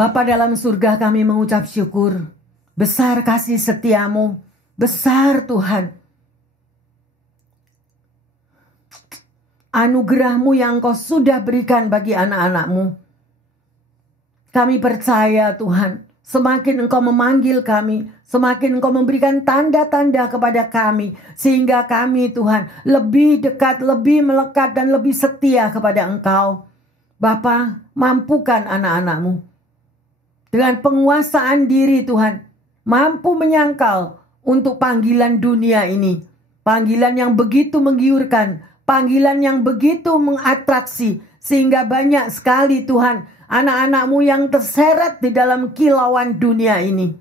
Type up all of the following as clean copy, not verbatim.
Bapa dalam surga, kami mengucap syukur. Besar kasih setiamu, besar Tuhan. Anugerahmu yang Engkau sudah berikan bagi anak-anak-Mu. Kami percaya Tuhan, semakin Engkau memanggil kami, semakin Engkau memberikan tanda-tanda kepada kami, sehingga kami Tuhan lebih dekat, lebih melekat, dan lebih setia kepada Engkau. Bapa, mampukan anak-anak-Mu dengan penguasaan diri Tuhan, mampu menyangkal untuk panggilan dunia ini. Panggilan yang begitu menggiurkan, panggilan yang begitu mengatraksi, sehingga banyak sekali Tuhan, anak-anak-Mu yang terseret di dalam kilauan dunia ini.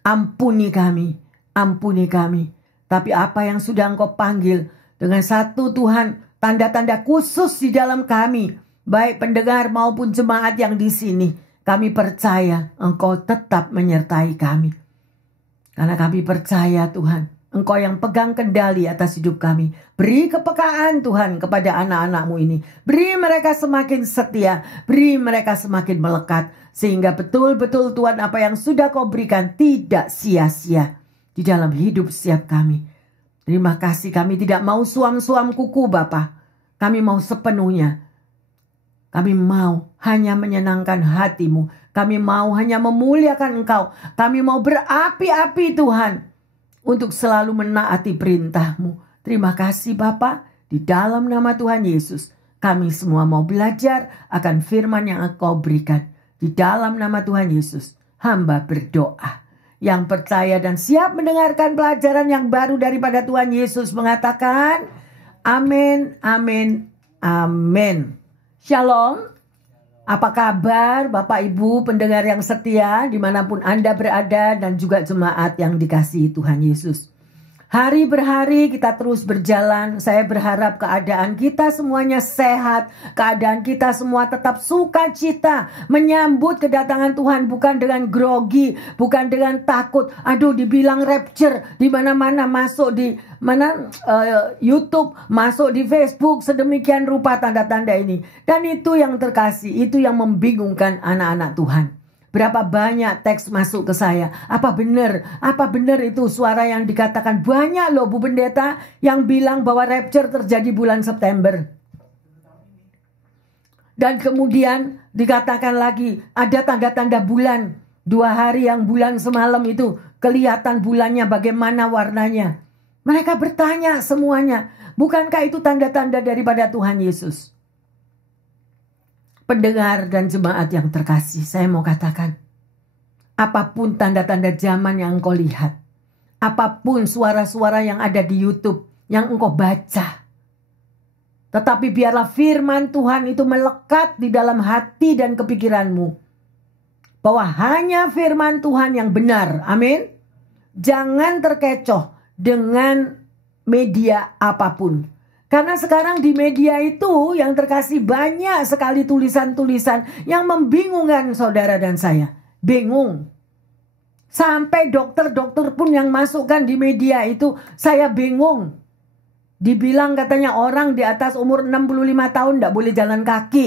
Ampuni kami, ampuni kami. Tapi apa yang sudah Engkau panggil, dengan satu Tuhan, tanda-tanda khusus di dalam kami, baik pendengar maupun jemaat yang di sini, kami percaya Engkau tetap menyertai kami. Karena kami percaya Tuhan, Engkau yang pegang kendali atas hidup kami. Beri kepekaan Tuhan kepada anak-anak-Mu ini. Beri mereka semakin setia, beri mereka semakin melekat. Sehingga betul-betul Tuhan, apa yang sudah Kau berikan tidak sia-sia di dalam hidup setiap kami. Terima kasih, kami tidak mau suam-suam kuku Bapa. Kami mau sepenuhnya. Kami mau hanya menyenangkan hati-Mu. Kami mau hanya memuliakan Engkau. Kami mau berapi-api Tuhan, untuk selalu menaati perintah-Mu. Terima kasih Bapa. Di dalam nama Tuhan Yesus, kami semua mau belajar akan firman yang Engkau berikan. Di dalam nama Tuhan Yesus, hamba berdoa. Yang percaya dan siap mendengarkan pelajaran yang baru daripada Tuhan Yesus mengatakan, amin, amin, amin. Shalom. Apa kabar Bapak Ibu pendengar yang setia dimanapun Anda berada, dan juga jemaat yang dikasihi Tuhan Yesus. Hari berhari kita terus berjalan. Saya berharap keadaan kita semuanya sehat. Keadaan kita semua tetap sukacita menyambut kedatangan Tuhan. Bukan dengan grogi, bukan dengan takut. Aduh, dibilang rapture di mana-mana, masuk di YouTube, masuk di Facebook, sedemikian rupa tanda-tanda ini. Dan itu yang terkasih, itu yang membingungkan anak-anak Tuhan. Berapa banyak teks masuk ke saya. Apa benar itu suara yang dikatakan? Banyak loh Bu Pendeta yang bilang bahwa rapture terjadi bulan September. Dan kemudian dikatakan lagi ada tanda-tanda bulan. 2 hari yang bulan semalam itu kelihatan bulannya bagaimana warnanya. Mereka bertanya semuanya, bukankah itu tanda-tanda daripada Tuhan Yesus? Pendengar dan jemaat yang terkasih, saya mau katakan, apapun tanda-tanda zaman yang engkau lihat, apapun suara-suara yang ada di YouTube, yang engkau baca, tetapi biarlah firman Tuhan itu melekat di dalam hati dan kepikiranmu, bahwa hanya firman Tuhan yang benar. Amin. Jangan terkecoh dengan media apapun. Karena sekarang di media itu yang terkasih banyak sekali tulisan-tulisan yang membingungkan saudara dan saya. Bingung. Sampai dokter-dokter pun yang masukkan di media itu saya bingung. Dibilang katanya orang di atas umur 65 tahun tidak boleh jalan kaki.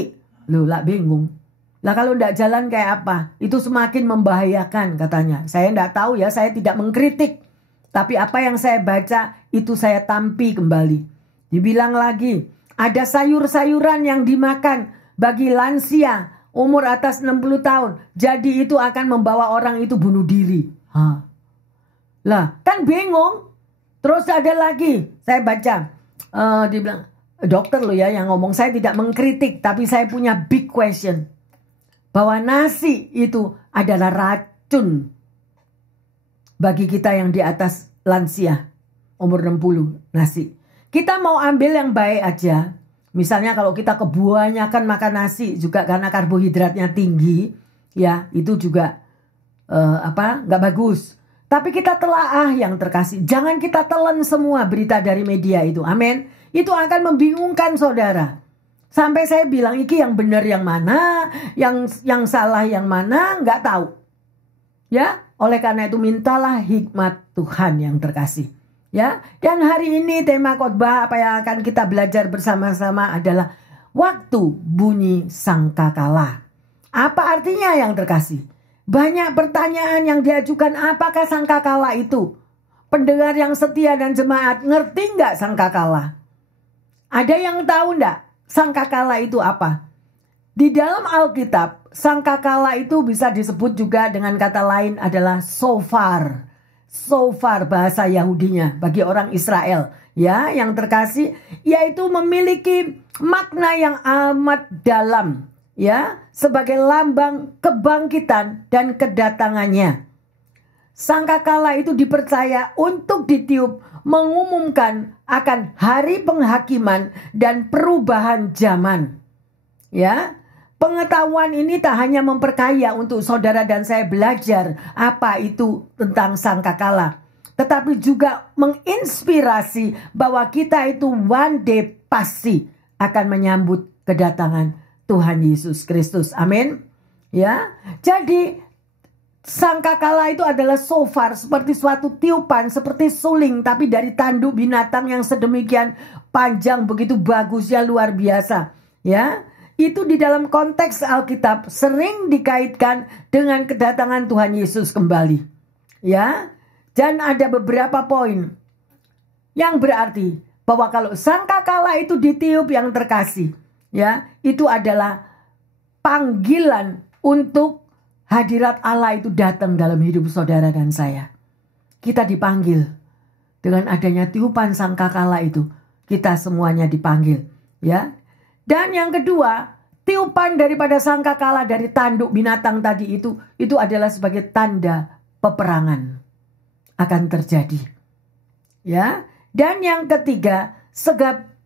Loh lah bingung. Lah kalau tidak jalan kayak apa? Itu semakin membahayakan katanya. Saya tidak tahu ya, saya tidak mengkritik. Tapi apa yang saya baca itu saya tampi kembali. Dibilang lagi, ada sayur-sayuran yang dimakan bagi lansia umur atas 60 tahun. Jadi itu akan membawa orang itu bunuh diri. Lah, kan bingung. Terus ada lagi, saya baca. Dibilang, dokter loh ya yang ngomong, saya tidak mengkritik. Tapi saya punya big question. Bahwa nasi itu adalah racun bagi kita yang di atas lansia umur 60, nasi. Kita mau ambil yang baik aja. Misalnya kalau kita kebanyakan makan nasi juga karena karbohidratnya tinggi, ya itu juga nggak bagus. Tapi kita telaah yang terkasih. Jangan kita telan semua berita dari media itu. Amin. Itu akan membingungkan saudara. Sampai saya bilang iki yang benar yang mana, yang salah yang mana, nggak tahu. Ya, oleh karena itu mintalah hikmat Tuhan yang terkasih. Ya, dan hari ini tema khotbah apa yang akan kita belajar bersama-sama adalah waktu bunyi sangkakala. Apa artinya yang terkasih? Banyak pertanyaan yang diajukan, apakah sangkakala itu? Pendengar yang setia dan jemaat, ngerti nggak sangkakala? Ada yang tahu nggak sangkakala itu apa? Di dalam Alkitab, sangkakala itu bisa disebut juga dengan kata lain adalah shofar. Shofar bahasa Yahudinya bagi orang Israel, ya, yang terkasih, yaitu memiliki makna yang amat dalam, ya, sebagai lambang kebangkitan dan kedatangannya. Sangkakala itu dipercaya untuk ditiup mengumumkan akan hari penghakiman dan perubahan zaman. Ya, pengetahuan ini tak hanya memperkaya untuk saudara dan saya belajar apa itu tentang sangkakala, tetapi juga menginspirasi bahwa kita itu one day pasti akan menyambut kedatangan Tuhan Yesus Kristus. Amin. Ya, jadi sangkakala itu adalah shofar, seperti suatu tiupan, seperti suling, tapi dari tanduk binatang yang sedemikian panjang, begitu bagusnya, luar biasa. Ya, itu di dalam konteks Alkitab sering dikaitkan dengan kedatangan Tuhan Yesus kembali. Ya, dan ada beberapa poin yang berarti bahwa kalau sangkakala itu ditiup yang terkasih, ya, itu adalah panggilan untuk hadirat Allah itu datang dalam hidup saudara dan saya. Kita dipanggil dengan adanya tiupan sangkakala itu. Kita semuanya dipanggil, ya. Dan yang kedua, tiupan daripada sangkakala dari tanduk binatang tadi itu adalah sebagai tanda peperangan akan terjadi. Ya. Dan yang ketiga,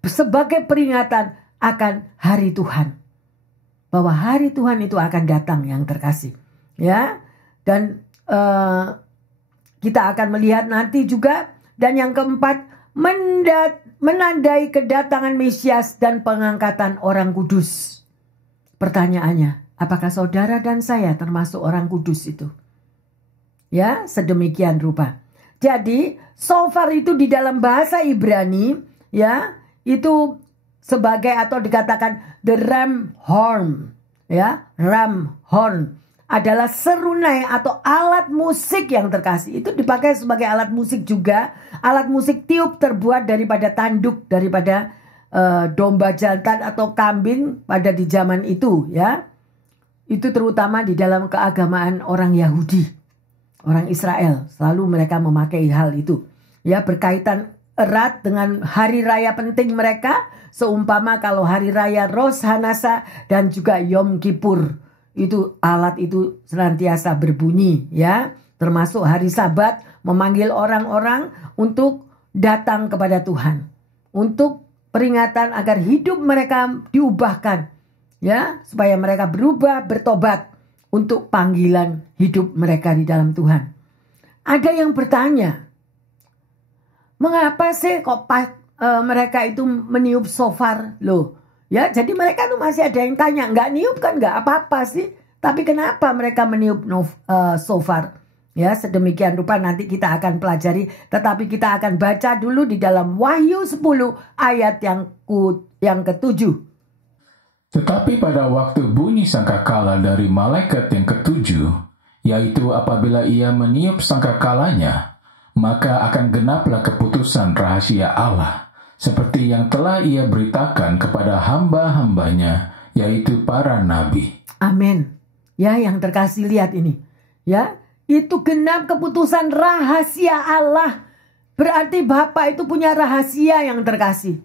sebagai peringatan akan hari Tuhan. Bahwa hari Tuhan itu akan datang yang terkasih. Ya, dan kita akan melihat nanti juga. Dan yang keempat, menandai kedatangan Mesias dan pengangkatan orang kudus. Pertanyaannya, apakah saudara dan saya termasuk orang kudus itu? Ya, sedemikian rupa. Jadi, shofar itu di dalam bahasa Ibrani, ya, itu sebagai atau dikatakan the ram horn, ya, ram horn adalah serunai atau alat musik yang terkasih. Itu dipakai sebagai alat musik juga. Alat musik tiup terbuat daripada tanduk, daripada domba jantan atau kambing pada di zaman itu, ya. Itu terutama di dalam keagamaan orang Yahudi, orang Israel. Selalu mereka memakai hal itu. Ya, berkaitan erat dengan hari raya penting mereka. Seumpama kalau hari raya Rosh Hanasa dan juga Yom Kippur. Itu alat itu senantiasa berbunyi, ya. Termasuk hari Sabat memanggil orang-orang untuk datang kepada Tuhan. Untuk peringatan agar hidup mereka diubahkan, ya, supaya mereka berubah, bertobat untuk panggilan hidup mereka di dalam Tuhan. Ada yang bertanya, mengapa sih kok mereka itu meniup shofar loh? Ya, jadi mereka tuh masih ada yang tanya, nggak niup kan nggak apa-apa sih, tapi kenapa mereka meniup shofar? Ya, sedemikian rupa nanti kita akan pelajari, tetapi kita akan baca dulu di dalam Wahyu 10 ayat yang ke-7. Tetapi pada waktu bunyi sangkakala dari malaikat yang ke-7, yaitu apabila ia meniup sangkakalanya, maka akan genaplah keputusan rahasia Allah, seperti yang telah ia beritakan kepada hamba-hambanya, yaitu para nabi. Amin. Ya, yang terkasih, lihat ini. Ya, itu genap keputusan rahasia Allah. Berarti Bapa itu punya rahasia yang terkasih.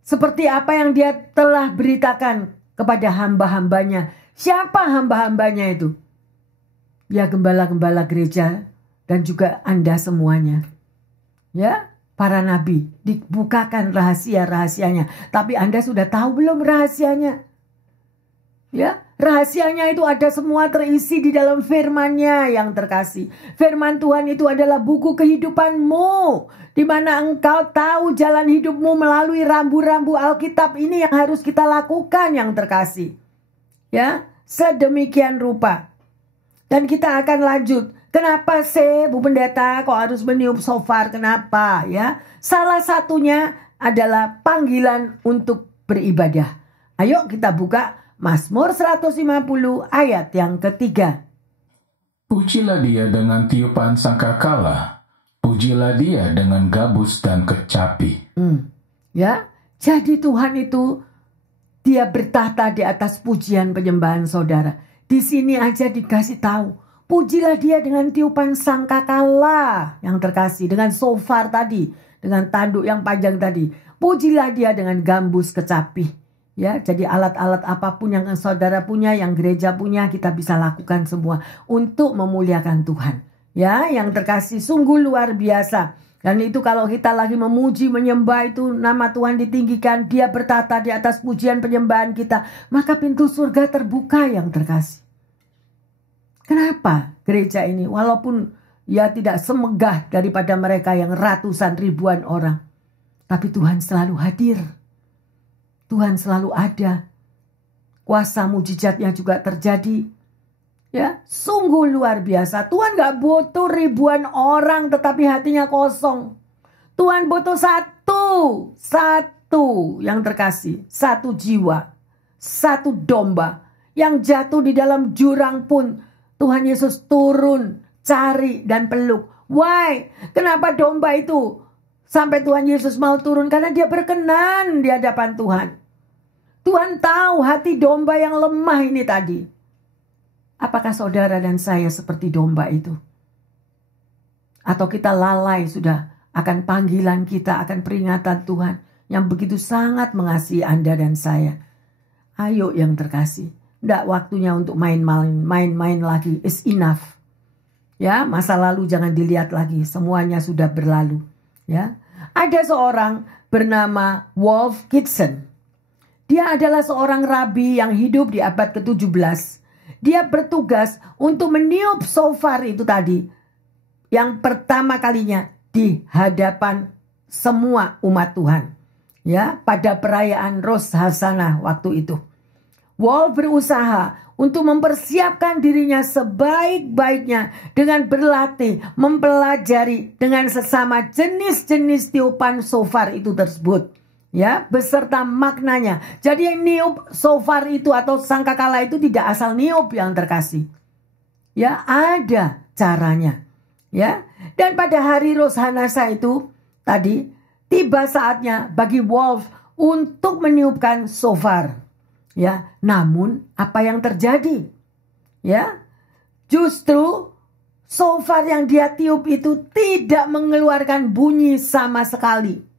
Seperti apa yang dia telah beritakan kepada hamba-hambanya. Siapa hamba-hambanya itu? Ya, gembala-gembala gereja dan juga Anda semuanya. Ya, para nabi dibukakan rahasia-rahasianya. Tapi Anda sudah tahu belum rahasianya? Ya, rahasianya itu ada semua terisi di dalam firman-Nya yang terkasih. Firman Tuhan itu adalah buku kehidupanmu, di mana engkau tahu jalan hidupmu melalui rambu-rambu Alkitab ini yang harus kita lakukan yang terkasih. Ya, sedemikian rupa. Dan kita akan lanjut. Kenapa sih Bu Pendeta kok harus meniup shofar? Kenapa? Ya, salah satunya adalah panggilan untuk beribadah. Ayo kita buka Mazmur 150 ayat yang ketiga. Pujilah dia dengan tiupan sangkakala. Pujilah dia dengan gabus dan kecapi. Ya, jadi Tuhan itu dia bertahta di atas pujian penyembahan saudara. Di sini aja dikasih tahu. Pujilah dia dengan tiupan sangkakala yang terkasih. Dengan shofar tadi. Dengan tanduk yang panjang tadi. Pujilah dia dengan gambus kecapi. Ya, jadi alat-alat apapun yang saudara punya, yang gereja punya, kita bisa lakukan semua untuk memuliakan Tuhan. Ya, yang terkasih sungguh luar biasa. Dan itu kalau kita lagi memuji, menyembah itu nama Tuhan ditinggikan, dia bertata di atas pujian penyembahan kita, maka pintu surga terbuka yang terkasih. Kenapa gereja ini walaupun ya tidak semegah daripada mereka yang ratusan ribuan orang, tapi Tuhan selalu hadir. Tuhan selalu ada. Kuasa mujizatnya juga terjadi. Ya, sungguh luar biasa. Tuhan gak butuh ribuan orang tetapi hatinya kosong. Tuhan butuh satu yang terkasih. Satu jiwa. Satu domba. Yang jatuh di dalam jurang pun Tuhan Yesus turun, cari dan peluk. Why? Kenapa domba itu sampai Tuhan Yesus mau turun? Karena dia berkenan di hadapan Tuhan. Tuhan tahu hati domba yang lemah ini tadi. Apakah saudara dan saya seperti domba itu? Atau kita lalai sudah akan panggilan kita, akan peringatan Tuhan yang begitu sangat mengasihi Anda dan saya? Ayo yang terkasih. Tidak waktunya untuk main-main lagi. It's enough. Ya, masa lalu jangan dilihat lagi. Semuanya sudah berlalu. Ya, ada seorang bernama Wolf Kitson. Dia adalah seorang rabi yang hidup di abad ke-17. Dia bertugas untuk meniup shofar itu tadi. Yang pertama kalinya di hadapan semua umat Tuhan. Ya, pada perayaan Rosh Hashanah waktu itu. Wolf berusaha untuk mempersiapkan dirinya sebaik-baiknya dengan berlatih, mempelajari dengan sesama jenis-jenis tiupan shofar itu tersebut. Ya, beserta maknanya. Jadi yang niup shofar itu atau sangkakala itu tidak asal niup yang terkasih. Ya, ada caranya. Ya, dan pada hari Rosh Hashanah itu tadi tiba saatnya bagi Wolf untuk meniupkan shofar. Ya, namun apa yang terjadi? Ya, justru shofar yang dia tiup itu tidak mengeluarkan bunyi sama sekali.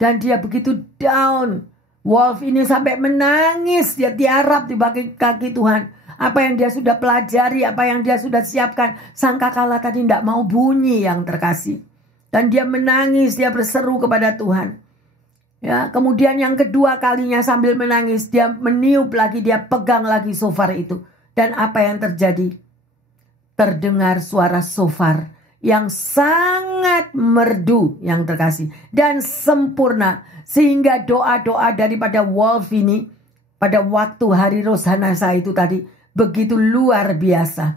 Dan dia begitu down. Wolf ini sampai menangis. Dia tiarap di kaki Tuhan. Apa yang dia sudah pelajari, apa yang dia sudah siapkan. Sangkakala tadi tidak mau bunyi yang terkasih. Dan dia menangis, dia berseru kepada Tuhan. Ya, kemudian yang kedua kalinya sambil menangis, dia meniup lagi, dia pegang lagi shofar itu. Dan apa yang terjadi? Terdengar suara shofar yang sangat merdu yang terkasih dan sempurna, sehingga doa-doa daripada Wolf ini pada waktu hari Rosh Hashanah itu tadi begitu luar biasa.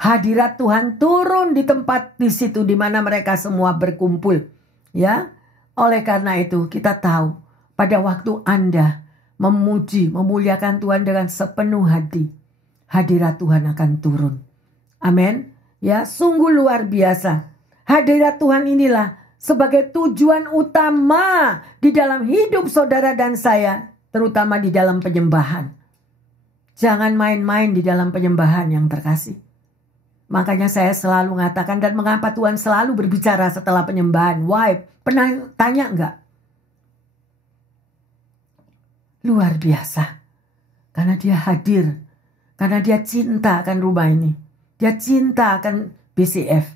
Hadirat Tuhan turun di tempat di situ di mana mereka semua berkumpul. Ya, oleh karena itu kita tahu pada waktu Anda memuji, memuliakan Tuhan dengan sepenuh hati, hadirat Tuhan akan turun. Amin. Ya, sungguh luar biasa. Hadirat Tuhan inilah sebagai tujuan utama di dalam hidup saudara dan saya, terutama di dalam penyembahan. Jangan main-main di dalam penyembahan yang terkasih. Makanya saya selalu mengatakan, dan mengapa Tuhan selalu berbicara setelah penyembahan? Why? Pernah tanya enggak? Luar biasa. Karena dia hadir. Karena dia cinta akan rumah ini. Dia cinta akan BCF.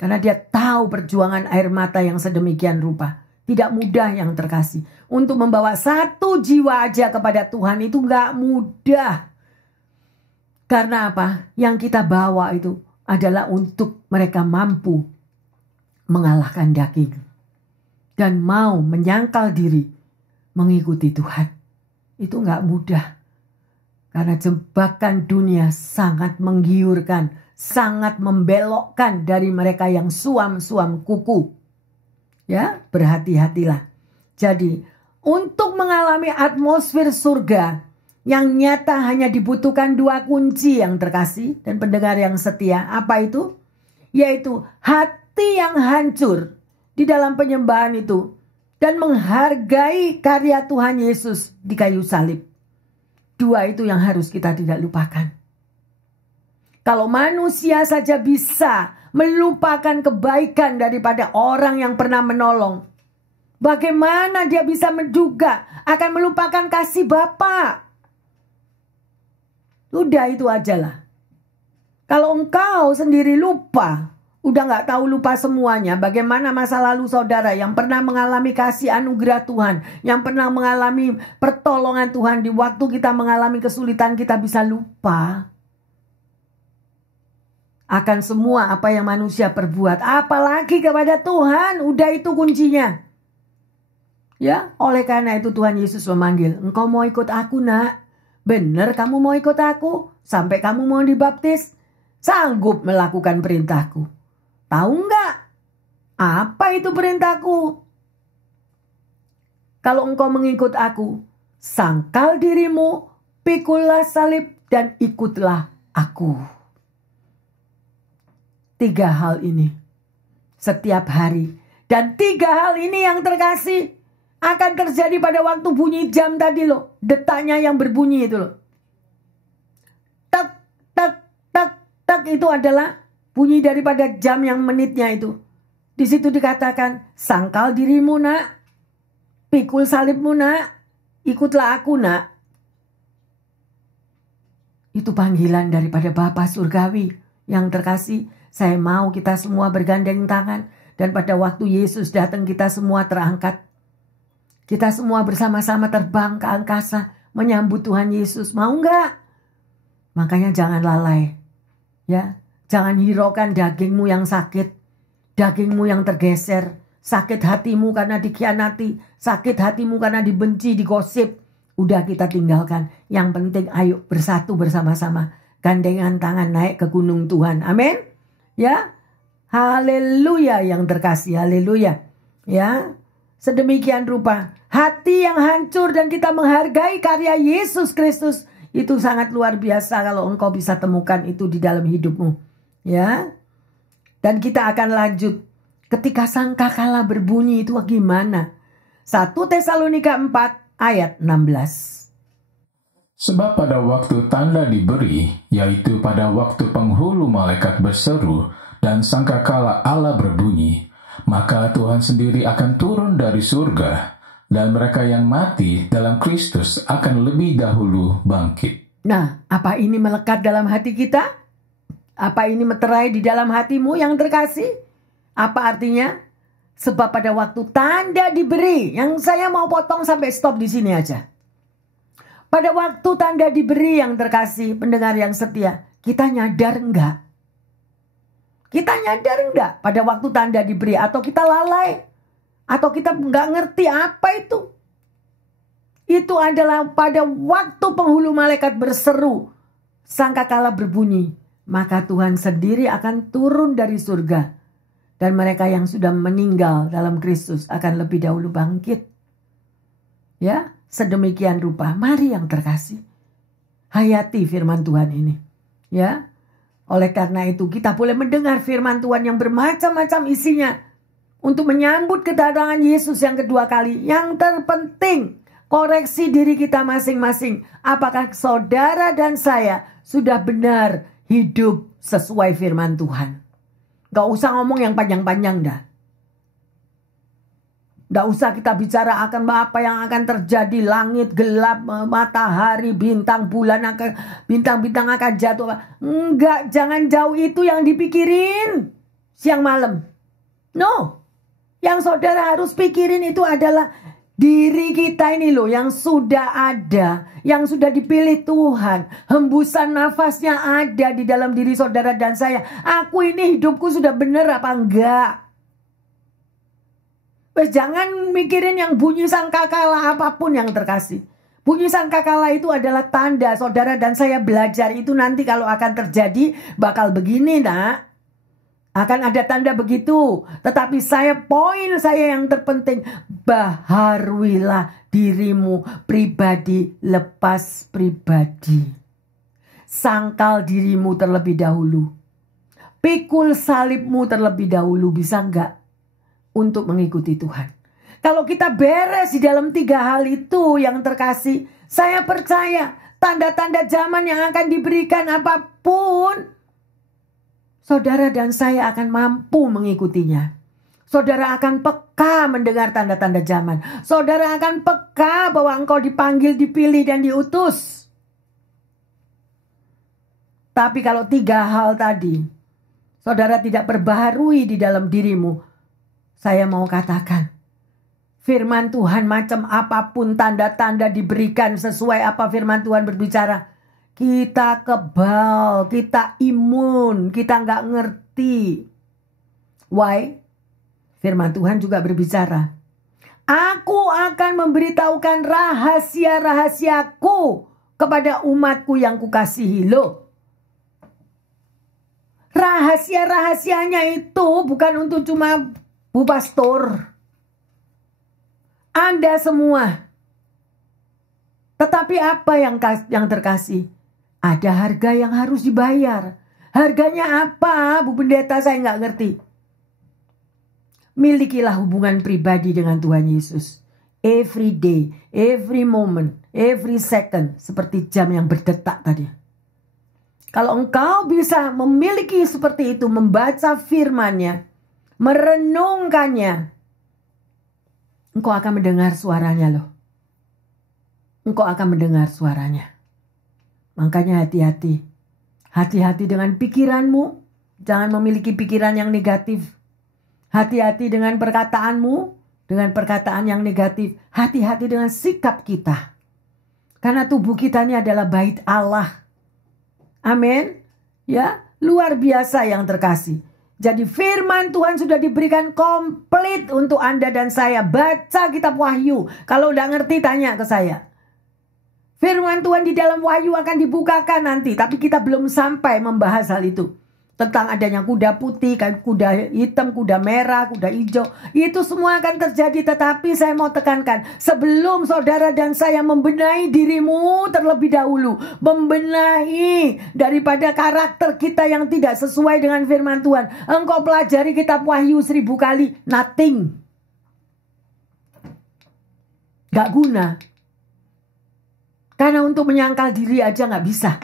Karena dia tahu perjuangan air mata yang sedemikian rupa. Tidak mudah yang terkasih. Untuk membawa satu jiwa aja kepada Tuhan itu gak mudah. Karena apa? Yang kita bawa itu adalah untuk mereka mampu mengalahkan daging. Dan mau menyangkal diri mengikuti Tuhan. Itu gak mudah. Karena jebakan dunia sangat menggiurkan, sangat membelokkan dari mereka yang suam-suam kuku. Ya, berhati-hatilah. Jadi, untuk mengalami atmosfer surga Yang nyata hanya dibutuhkan 2 kunci yang terkasih dan pendengar yang setia. Apa itu? Yaitu hati yang hancur di dalam penyembahan itu dan menghargai karya Tuhan Yesus di kayu salib. 2 itu yang harus kita tidak lupakan. Kalau manusia saja bisa melupakan kebaikan daripada orang yang pernah menolong, bagaimana dia bisa juga akan melupakan kasih Bapa? Udah itu ajalah. Kalau engkau sendiri lupa, udah gak tahu lupa semuanya, bagaimana masa lalu saudara yang pernah mengalami kasih anugerah Tuhan, yang pernah mengalami pertolongan Tuhan di waktu kita mengalami kesulitan, kita bisa lupa akan semua apa yang manusia perbuat, apalagi kepada Tuhan. Udah itu kuncinya. Ya, oleh karena itu Tuhan Yesus memanggil, engkau mau ikut aku nak? Bener kamu mau ikut aku? Sampai kamu mau dibaptis? Sanggup melakukan perintahku? Tahu enggak? Apa itu perintahku? Kalau engkau mengikut aku, sangkal dirimu, pikullah salib dan ikutlah aku. 3 hal ini setiap hari. Dan 3 hal ini yang terkasih akan terjadi pada waktu bunyi jam tadi loh. Detaknya yang berbunyi itu loh. Tak, tak, tak, tak itu adalah bunyi daripada jam yang menitnya itu. Di situ dikatakan, sangkal dirimu nak, pikul salibmu nak, ikutlah aku nak. Itu panggilan daripada Bapa Surgawi yang terkasih. Saya mau kita semua bergandeng tangan. Dan pada waktu Yesus datang kita semua terangkat. Kita semua bersama-sama terbang ke angkasa. Menyambut Tuhan Yesus. Mau enggak? Makanya jangan lalai. Ya, jangan hiraukan dagingmu yang sakit. Dagingmu yang tergeser. Sakit hatimu karena dikhianati. Sakit hatimu karena dibenci, digosip. Udah kita tinggalkan. Yang penting ayo bersatu bersama-sama. Gandengan tangan naik ke gunung Tuhan. Amin. Ya, haleluya yang terkasih, haleluya. Ya, sedemikian rupa hati yang hancur dan kita menghargai karya Yesus Kristus itu sangat luar biasa kalau engkau bisa temukan itu di dalam hidupmu. Ya, dan kita akan lanjut ketika sangkakala berbunyi itu gimana? 1 Tesalonika 4 ayat 16. Sebab pada waktu tanda diberi, yaitu pada waktu penghulu malaikat berseru dan sangkakala Allah berbunyi, maka Tuhan sendiri akan turun dari surga, dan mereka yang mati dalam Kristus akan lebih dahulu bangkit. Nah, apa ini melekat dalam hati kita? Apa ini meterai di dalam hatimu yang terkasih? Apa artinya? Sebab pada waktu tanda diberi, yang saya mau potong sampai stop di sini aja. Pada waktu tanda diberi yang terkasih, pendengar yang setia, kita nyadar enggak? Kita nyadar enggak pada waktu tanda diberi? Atau kita lalai? Atau kita enggak ngerti apa itu? Itu adalah pada waktu penghulu malaikat berseru, sangkakala berbunyi, maka Tuhan sendiri akan turun dari surga. Dan mereka yang sudah meninggal dalam Kristus akan lebih dahulu bangkit. Ya. Sedemikian rupa, mari yang terkasih, hayati firman Tuhan ini. Ya, oleh karena itu kita boleh mendengar firman Tuhan yang bermacam-macam isinya untuk menyambut kedatangan Yesus yang kedua kali. Yang terpenting, koreksi diri kita masing-masing. Apakah saudara dan saya sudah benar hidup sesuai firman Tuhan? Gak usah ngomong yang panjang-panjang dah. Tidak usah kita bicara akan apa yang akan terjadi. Langit gelap, matahari, bintang, bulan akan, bintang-bintang akan jatuh. Enggak, jangan jauh itu yang dipikirin siang malam. No, yang saudara harus pikirin itu adalah diri kita ini loh, yang sudah ada, yang sudah dipilih Tuhan. Hembusan nafasnya ada di dalam diri saudara dan saya. Aku ini hidupku sudah benar apa enggak? Jangan mikirin yang bunyi sangkakala apapun yang terkasih. Bunyi sangkakala itu adalah tanda saudara dan saya belajar itu nanti kalau akan terjadi bakal begini nak. Akan ada tanda begitu. Tetapi poin saya yang terpenting, baharuilah dirimu pribadi, lepas pribadi. Sangkal dirimu terlebih dahulu. Pikul salibmu terlebih dahulu, bisa enggak? Untuk mengikuti Tuhan. Kalau kita beres di dalam 3 hal itu yang terkasih, saya percaya tanda-tanda zaman yang akan diberikan apapun, saudara dan saya akan mampu mengikutinya. Saudara akan peka mendengar tanda-tanda zaman. Saudara akan peka bahwa engkau dipanggil, dipilih, dan diutus. Tapi kalau 3 hal tadi, saudara tidak perbaharui di dalam dirimu, saya mau katakan, firman Tuhan macam apapun tanda-tanda diberikan sesuai apa firman Tuhan berbicara, kita kebal, kita imun, kita nggak ngerti. Why? Firman Tuhan juga berbicara, aku akan memberitahukan rahasia-rahasiaku kepada umatku yang kukasihi. Loh, rahasia-rahasianya itu bukan untuk cuma Bu Pastor, Anda semua. Tetapi apa yang terkasih? Ada harga yang harus dibayar. Harganya apa, Bu Pendeta? Saya nggak ngerti. Milikilah hubungan pribadi dengan Tuhan Yesus. Every day, every moment, every second. Seperti jam yang berdetak tadi. Kalau engkau bisa memiliki seperti itu, membaca firman-Nya, merenungkannya, engkau akan mendengar suaranya loh. Engkau akan mendengar suaranya. Makanya hati-hati. Hati-hati dengan pikiranmu. Jangan memiliki pikiran yang negatif. Hati-hati dengan perkataanmu, dengan perkataan yang negatif. Hati-hati dengan sikap kita. Karena tubuh kita ini adalah bait Allah. Amin. Ya, luar biasa yang terkasih. Jadi firman Tuhan sudah diberikan komplit untuk Anda dan saya. Baca kitab Wahyu. Kalau udah ngerti tanya ke saya. Firman Tuhan di dalam Wahyu akan dibukakan nanti. Tapi kita belum sampai membahas hal itu. Tentang adanya kuda putih, kuda hitam, kuda merah, kuda hijau. Itu semua akan terjadi. Tetapi saya mau tekankan. Sebelum saudara dan saya membenahi dirimu terlebih dahulu. Membenahi daripada karakter kita yang tidak sesuai dengan firman Tuhan. Engkau pelajari kitab Wahyu 1000 kali. Nothing. Gak guna. Karena untuk menyangkal diri aja gak bisa.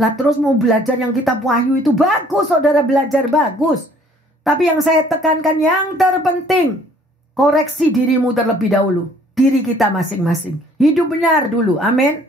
Lah terus mau belajar yang kitab Wahyu itu bagus, saudara, belajar bagus. Tapi yang saya tekankan yang terpenting, koreksi dirimu terlebih dahulu. Diri kita masing-masing. Hidup benar dulu, amin.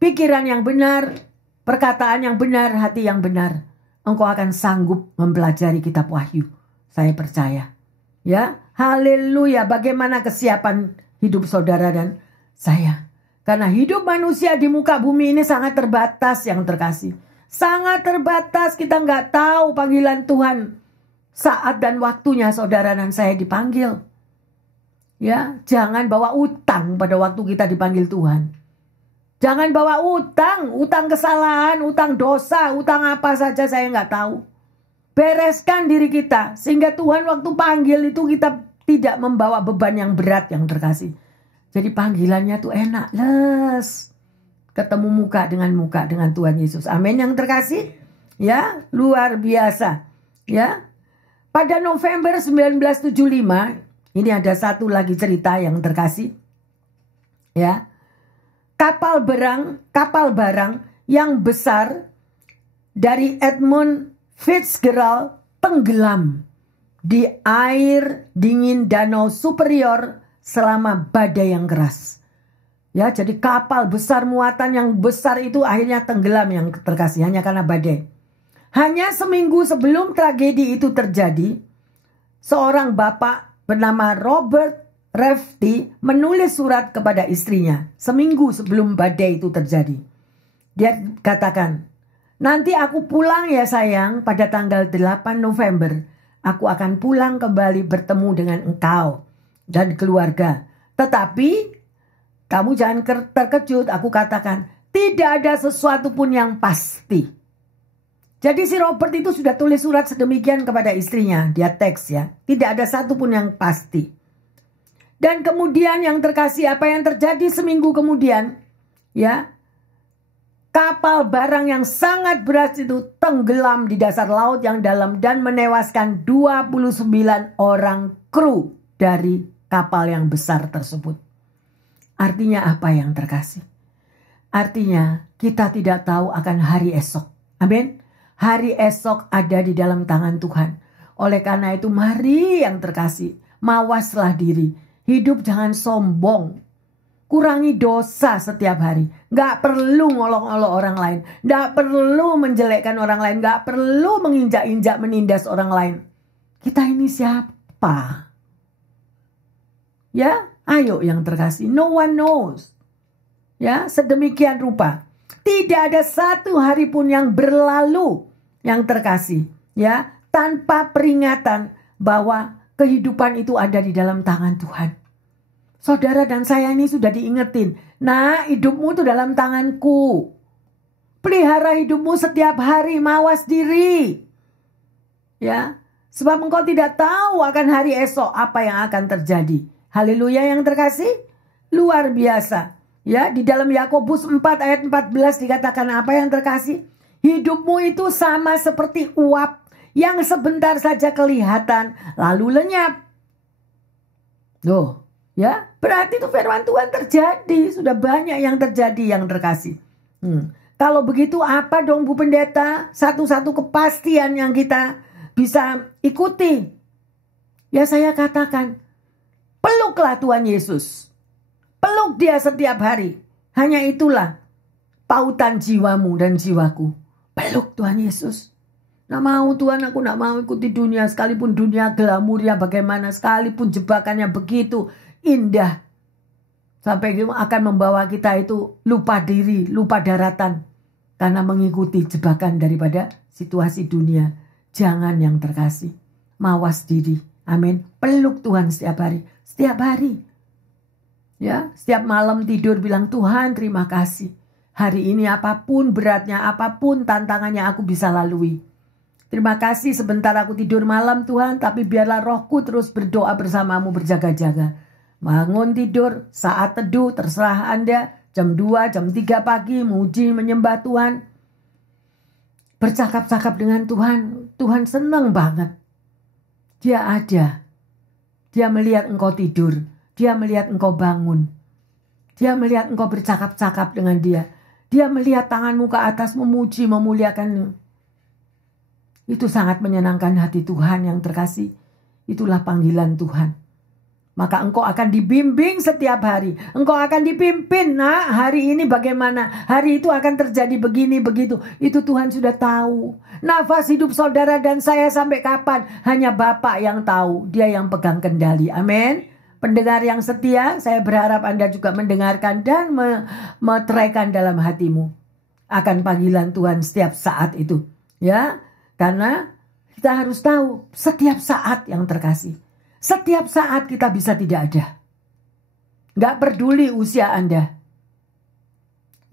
Pikiran yang benar, perkataan yang benar, hati yang benar. Engkau akan sanggup mempelajari kitab Wahyu. Saya percaya. Ya, haleluya. Bagaimana kesiapan hidup saudara dan saya. Karena hidup manusia di muka bumi ini sangat terbatas yang terkasih. Sangat terbatas, kita nggak tahu panggilan Tuhan. Saat dan waktunya saudara dan saya dipanggil. Ya, jangan bawa utang pada waktu kita dipanggil Tuhan. Jangan bawa utang kesalahan, utang dosa, utang apa saja saya nggak tahu. Bereskan diri kita, sehingga Tuhan waktu panggil itu kita tidak membawa beban yang berat yang terkasih. Jadi panggilannya tuh enak, les. Ketemu muka dengan Tuhan Yesus. Amin yang terkasih. Ya, luar biasa. Ya. Pada November 1975, ini ada satu lagi cerita yang terkasih. Ya. Kapal barang yang besar dari Edmund Fitzgerald tenggelam di air dingin Danau Superior selama badai yang keras. Ya, jadi kapal besar muatan yang besar itu akhirnya tenggelam yang terkasih hanya karena badai. Hanya seminggu sebelum tragedi itu terjadi, seorang bapak bernama Robert Rafferty menulis surat kepada istrinya seminggu sebelum badai itu terjadi. Dia katakan, nanti aku pulang ya sayang pada tanggal 8 November. Aku akan pulang kembali bertemu dengan engkau dan keluarga. Tetapi kamu jangan terkejut, aku katakan, tidak ada sesuatu pun yang pasti. Jadi si Robert itu sudah tulis surat sedemikian kepada istrinya. Dia teks ya. Tidak ada satu pun yang pasti. Dan kemudian yang terkasih, apa yang terjadi seminggu kemudian? Ya, kapal barang yang sangat berat itu tenggelam di dasar laut yang dalam dan menewaskan 29 orang kru dari kapal yang besar tersebut. Artinya apa yang terkasih? Artinya kita tidak tahu akan hari esok. Amin. Hari esok ada di dalam tangan Tuhan. Oleh karena itu mari yang terkasih, mawaslah diri. Hidup jangan sombong. Kurangi dosa setiap hari. Gak perlu ngolok-ngolok orang lain. Gak perlu menjelekkan orang lain. Gak perlu menginjak-injak menindas orang lain. Kita ini siapa? Ya, ayo yang terkasih. No one knows. Ya, sedemikian rupa. Tidak ada satu hari pun yang berlalu yang terkasih. Ya, tanpa peringatan bahwa kehidupan itu ada di dalam tangan Tuhan. Saudara dan saya ini sudah diingetin. Nah, hidupmu itu dalam tanganku. Pelihara hidupmu setiap hari, mawas diri. Ya, sebab engkau tidak tahu akan hari esok apa yang akan terjadi. Haleluya yang terkasih. Luar biasa. Ya, di dalam Yakobus 4 ayat 14 dikatakan apa yang terkasih? Hidupmu itu sama seperti uap yang sebentar saja kelihatan lalu lenyap. Loh, ya, berarti itu firman Tuhan terjadi. Sudah banyak yang terjadi yang terkasih. Kalau begitu apa dong Bu Pendeta? Satu-satu kepastian yang kita bisa ikuti. Ya saya katakan, peluklah Tuhan Yesus. Peluk dia setiap hari. Hanya itulah pautan jiwamu dan jiwaku. Peluk Tuhan Yesus. Nggak mau Tuhan, aku nggak mau ikuti dunia. Sekalipun dunia glamurnya bagaimana. Sekalipun jebakannya begitu indah. Sampai akan membawa kita itu lupa diri, lupa daratan. Karena mengikuti jebakan daripada situasi dunia. Jangan yang terkasih. Mawas diri. Amin. Peluk Tuhan setiap hari. Setiap hari. Ya, setiap malam tidur bilang Tuhan terima kasih. Hari ini apapun beratnya, apapun tantangannya aku bisa lalui. Terima kasih sebentar aku tidur malam Tuhan, tapi biarlah rohku terus berdoa bersamamu berjaga-jaga. Bangun tidur, saat teduh, terserah Anda. Jam 2, jam 3 pagi, muji, menyembah Tuhan. Bercakap-cakap dengan Tuhan. Tuhan senang banget. Dia ada. Dia melihat engkau tidur. Dia melihat engkau bangun. Dia melihat engkau bercakap-cakap dengan dia. Dia melihat tanganmu ke atas memuji, memuliakan. Itu sangat menyenangkan hati Tuhan yang terkasih. Itulah panggilan Tuhan. Maka engkau akan dibimbing setiap hari. Engkau akan dipimpin. Nah, hari ini bagaimana? Hari itu akan terjadi begini, begitu. Itu Tuhan sudah tahu. Nafas hidup saudara dan saya sampai kapan? Hanya Bapa yang tahu. Dia yang pegang kendali. Amin. Pendengar yang setia, saya berharap Anda juga mendengarkan dan meteraikan dalam hatimu akan panggilan Tuhan setiap saat itu. Ya, karena kita harus tahu setiap saat yang terkasih. Setiap saat kita bisa tidak ada. Gak peduli usia Anda.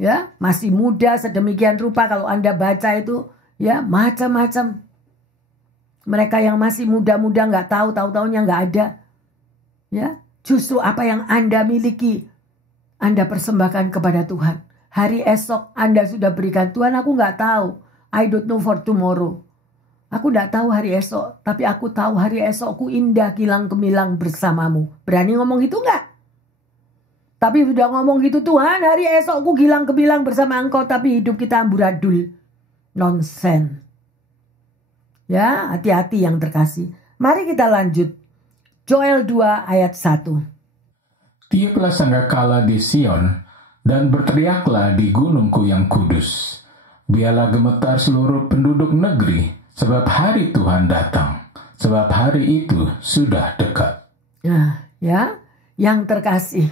Ya, masih muda sedemikian rupa kalau Anda baca itu, ya macam-macam. Mereka yang masih muda-muda gak tahu, tahu-tahunya gak ada. Ya, justru apa yang Anda miliki, Anda persembahkan kepada Tuhan. Hari esok Anda sudah berikan, Tuhan aku gak tahu. I don't know for tomorrow. Aku tidak tahu hari esok, tapi aku tahu hari esokku indah kilang gemilang bersamamu. Berani ngomong gitu enggak? Tapi sudah ngomong gitu, Tuhan hari esokku gilang gemilang bersama engkau, tapi hidup kita amburadul. Nonsen. Ya, hati-hati yang terkasih. Mari kita lanjut. Joel 2 ayat 1. Tiuplah sangkakala di Sion, dan berteriaklah di gunungku yang kudus. Biarlah gemetar seluruh penduduk negeri, sebab hari Tuhan datang, sebab hari itu sudah dekat. Nah, ya, yang terkasih.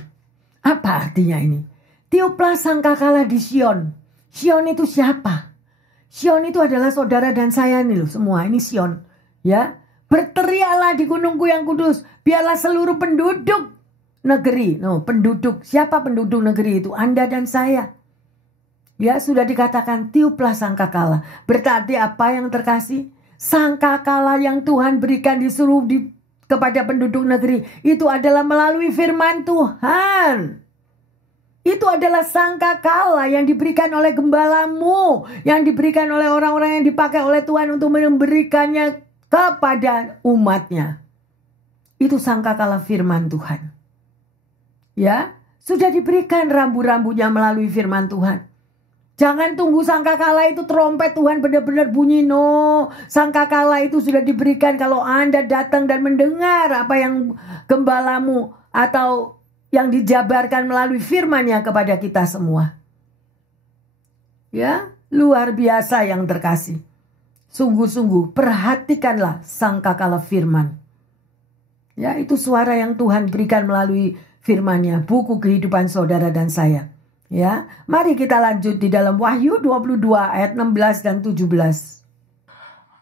Apa artinya ini? Tiuplah sangkakala di Sion. Sion itu siapa? Sion itu adalah saudara dan saya nih loh, semua ini Sion. Ya, berteriaklah di gunungku yang kudus. Biarlah seluruh penduduk negeri. No, penduduk. Siapa penduduk negeri itu? Anda dan saya. Ya, sudah dikatakan tiuplah sangkakala. Berarti apa yang terkasih? Sangkakala yang Tuhan berikan disuruh kepada penduduk negeri itu adalah melalui firman Tuhan. Itu adalah sangkakala yang diberikan oleh gembalamu, yang diberikan oleh orang-orang yang dipakai oleh Tuhan untuk memberikannya kepada umatnya. Itu sangkakala firman Tuhan. Ya, sudah diberikan rambu-rambunya melalui firman Tuhan. Jangan tunggu sangkakala itu trompet Tuhan benar-benar bunyi. No, sangkakala itu sudah diberikan kalau Anda datang dan mendengar apa yang gembalamu atau yang dijabarkan melalui firman-Nya kepada kita semua. Ya, luar biasa yang terkasih. Sungguh-sungguh perhatikanlah sangkakala firman. Ya, itu suara yang Tuhan berikan melalui firman-Nya, buku kehidupan saudara dan saya. Ya, mari kita lanjut di dalam Wahyu 22 ayat 16 dan 17.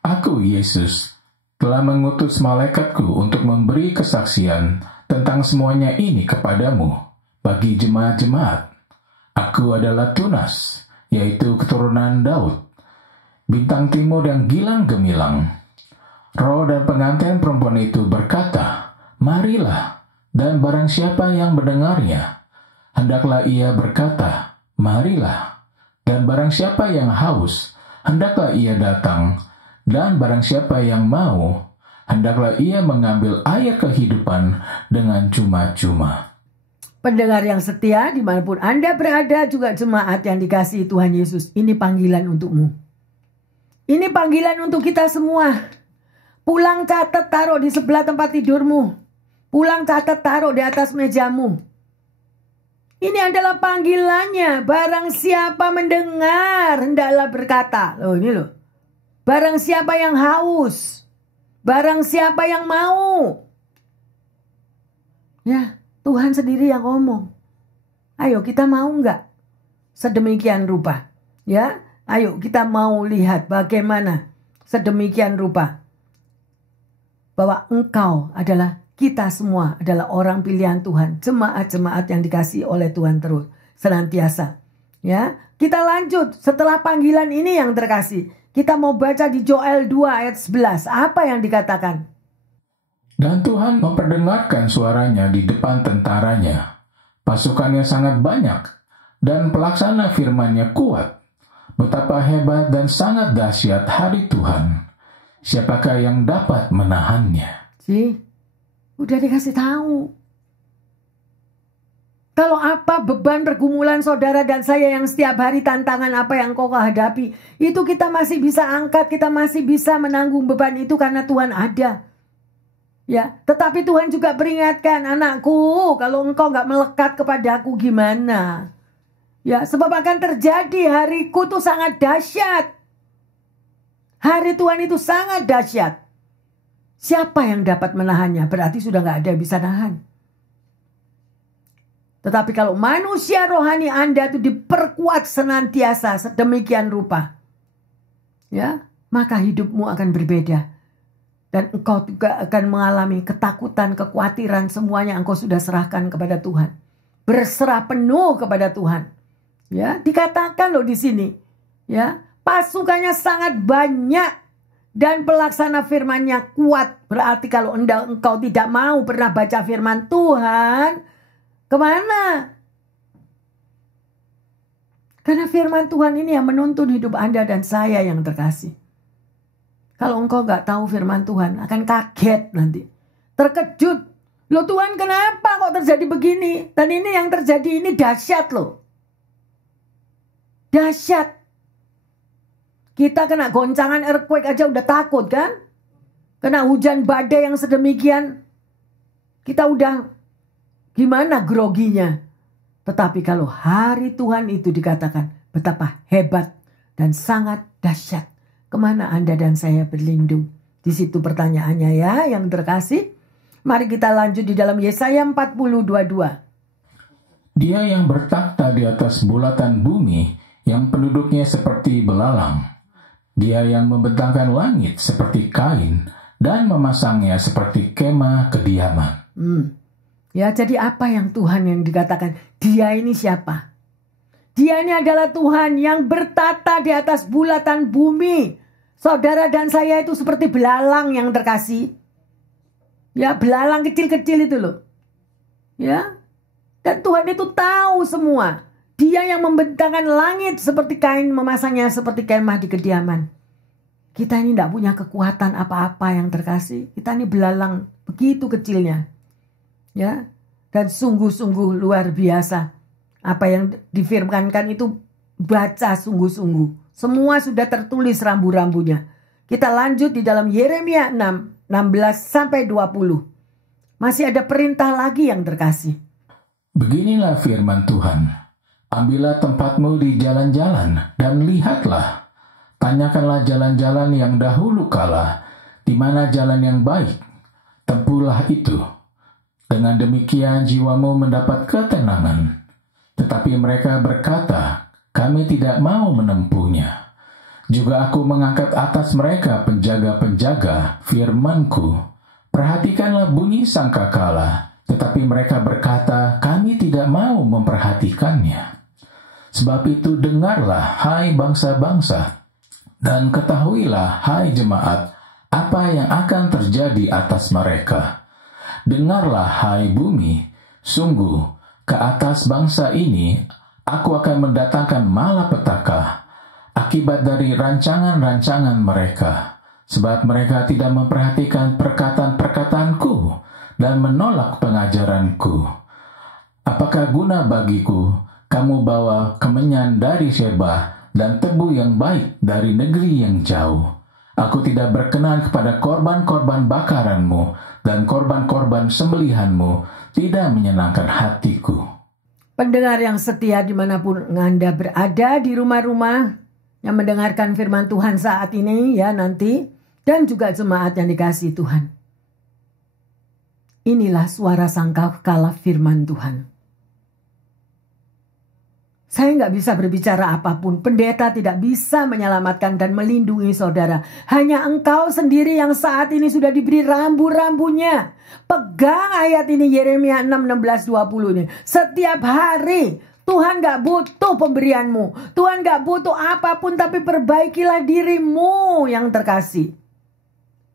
Aku, Yesus, telah mengutus malaikatku untuk memberi kesaksian tentang semuanya ini kepadamu, bagi jemaat-jemaat. Aku adalah Tunas, yaitu keturunan Daud, bintang timur yang gilang gemilang. Roh dan pengantin perempuan itu berkata, marilah, dan barang siapa yang mendengarnya, hendaklah ia berkata, marilah. Dan barang siapa yang haus, hendaklah ia datang. Dan barang siapa yang mau, hendaklah ia mengambil air kehidupan dengan cuma-cuma. Pendengar yang setia, dimanapun Anda berada, juga jemaat yang dikasihi Tuhan Yesus, ini panggilan untukmu. Ini panggilan untuk kita semua. Pulang catat taruh di sebelah tempat tidurmu. Pulang catat taruh di atas mejamu. Ini adalah panggilannya. Barang siapa mendengar, hendaklah berkata. Loh, ini loh. Barang siapa yang haus. Barang siapa yang mau. Ya, Tuhan sendiri yang ngomong. Ayo, kita mau nggak? Sedemikian rupa. Ya, ayo kita mau lihat bagaimana sedemikian rupa. Bahwa engkau adalah, kita semua adalah orang pilihan Tuhan, jemaat-jemaat yang dikasihi oleh Tuhan terus senantiasa. Ya, kita lanjut setelah panggilan ini yang terkasih. Kita mau baca di Joel 2 ayat 11. Apa yang dikatakan? Dan Tuhan memperdengarkan suaranya di depan tentaranya. Pasukannya sangat banyak dan pelaksana firman-Nya kuat. Betapa hebat dan sangat dahsyat hari Tuhan. Siapakah yang dapat menahannya? Udah dikasih tahu. Kalau apa beban pergumulan saudara dan saya yang setiap hari tantangan apa yang kau hadapi, itu kita masih bisa angkat, kita masih bisa menanggung beban itu karena Tuhan ada. Ya, tetapi Tuhan juga peringatkan, anakku, kalau engkau nggak melekat kepadaku gimana? Ya, sebab akan terjadi hariku itu sangat dahsyat. Hari Tuhan itu sangat dahsyat. Siapa yang dapat menahannya? Berarti sudah nggak ada yang bisa nahan. Tetapi kalau manusia rohani Anda itu diperkuat senantiasa sedemikian rupa, ya, maka hidupmu akan berbeda. Dan engkau juga akan mengalami ketakutan, kekhawatiran, semuanya engkau sudah serahkan kepada Tuhan. Berserah penuh kepada Tuhan. Ya, dikatakan loh di sini, ya, pasukannya sangat banyak. Dan pelaksana firman-Nya kuat. Berarti kalau engkau tidak mau pernah baca firman Tuhan, kemana? Karena firman Tuhan ini yang menuntun hidup Anda dan saya yang terkasih. Kalau engkau gak tahu firman Tuhan, akan kaget nanti. Terkejut. Loh Tuhan, kenapa kok terjadi begini? Dan ini yang terjadi ini dahsyat loh. Dahsyat. Kita kena goncangan earthquake aja udah takut kan? Kena hujan badai yang sedemikian, kita udah gimana groginya. Tetapi kalau hari Tuhan itu dikatakan betapa hebat dan sangat dahsyat, kemana Anda dan saya berlindung? Di situ pertanyaannya ya yang terkasih. Mari kita lanjut di dalam Yesaya 40:22. Dia yang bertakhta di atas bulatan bumi, yang penduduknya seperti belalang. Dia yang membentangkan langit seperti kain dan memasangnya seperti kemah kediaman. Ya, jadi apa yang Tuhan yang dikatakan? Dia ini siapa? Dia ini adalah Tuhan yang bertata di atas bulatan bumi. Saudara dan saya itu seperti belalang yang terkasih. Ya, belalang kecil-kecil itu loh. Ya. Dan Tuhan itu tahu semua. Dia yang membentangkan langit seperti kain, memasangnya seperti kemah di kediaman. Kita ini tidak punya kekuatan apa-apa yang terkasih. Kita ini belalang begitu kecilnya. Ya. Dan sungguh-sungguh luar biasa. Apa yang difirmankan itu baca sungguh-sungguh. Semua sudah tertulis rambu-rambunya. Kita lanjut di dalam Yeremia 6, 16-20. Masih ada perintah lagi yang terkasih. Beginilah firman Tuhan. Ambillah tempatmu di jalan-jalan dan lihatlah. Tanyakanlah jalan-jalan yang dahulu kala, di mana jalan yang baik. Tempuhlah itu. Dengan demikian jiwamu mendapat ketenangan. Tetapi mereka berkata, kami tidak mau menempuhnya. Juga aku mengangkat atas mereka penjaga-penjaga firmanku. Perhatikanlah bunyi sangkakala. Tetapi mereka berkata, kami tidak mau memperhatikannya. Sebab itu dengarlah, hai bangsa-bangsa, dan ketahuilah, hai jemaat, apa yang akan terjadi atas mereka. Dengarlah, hai bumi, sungguh, ke atas bangsa ini, aku akan mendatangkan malapetaka, akibat dari rancangan-rancangan mereka, sebab mereka tidak memperhatikan perkataan-perkataanku, dan menolak pengajaranku. Apakah guna bagiku kamu bawa kemenyan dari Sheba dan tebu yang baik dari negeri yang jauh? Aku tidak berkenan kepada korban-korban bakaranmu dan korban-korban sembelihanmu, tidak menyenangkan hatiku. Pendengar yang setia dimanapun Anda berada, di rumah-rumah yang mendengarkan firman Tuhan saat ini ya nanti, dan juga jemaat yang dikasihi Tuhan. Inilah suara sangkakala firman Tuhan. Saya nggak bisa berbicara apapun. Pendeta tidak bisa menyelamatkan dan melindungi saudara. Hanya engkau sendiri yang saat ini sudah diberi rambu-rambunya. Pegang ayat ini, Yeremia 6, 16-20 ini. Setiap hari Tuhan nggak butuh pemberianmu. Tuhan nggak butuh apapun, tapi perbaikilah dirimu yang terkasih.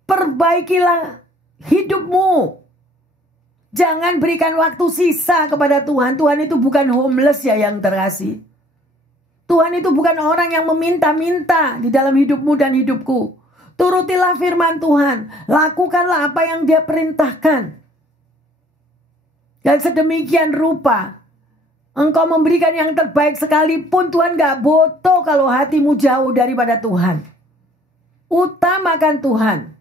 Perbaikilah hidupmu. Jangan berikan waktu sisa kepada Tuhan. Tuhan itu bukan homeless ya yang terkasih. Tuhan itu bukan orang yang meminta-minta di dalam hidupmu dan hidupku. Turutilah firman Tuhan. Lakukanlah apa yang Dia perintahkan. Dan sedemikian rupa, engkau memberikan yang terbaik sekalipun Tuhan gak butuh kalau hatimu jauh daripada Tuhan. Utamakan Tuhan.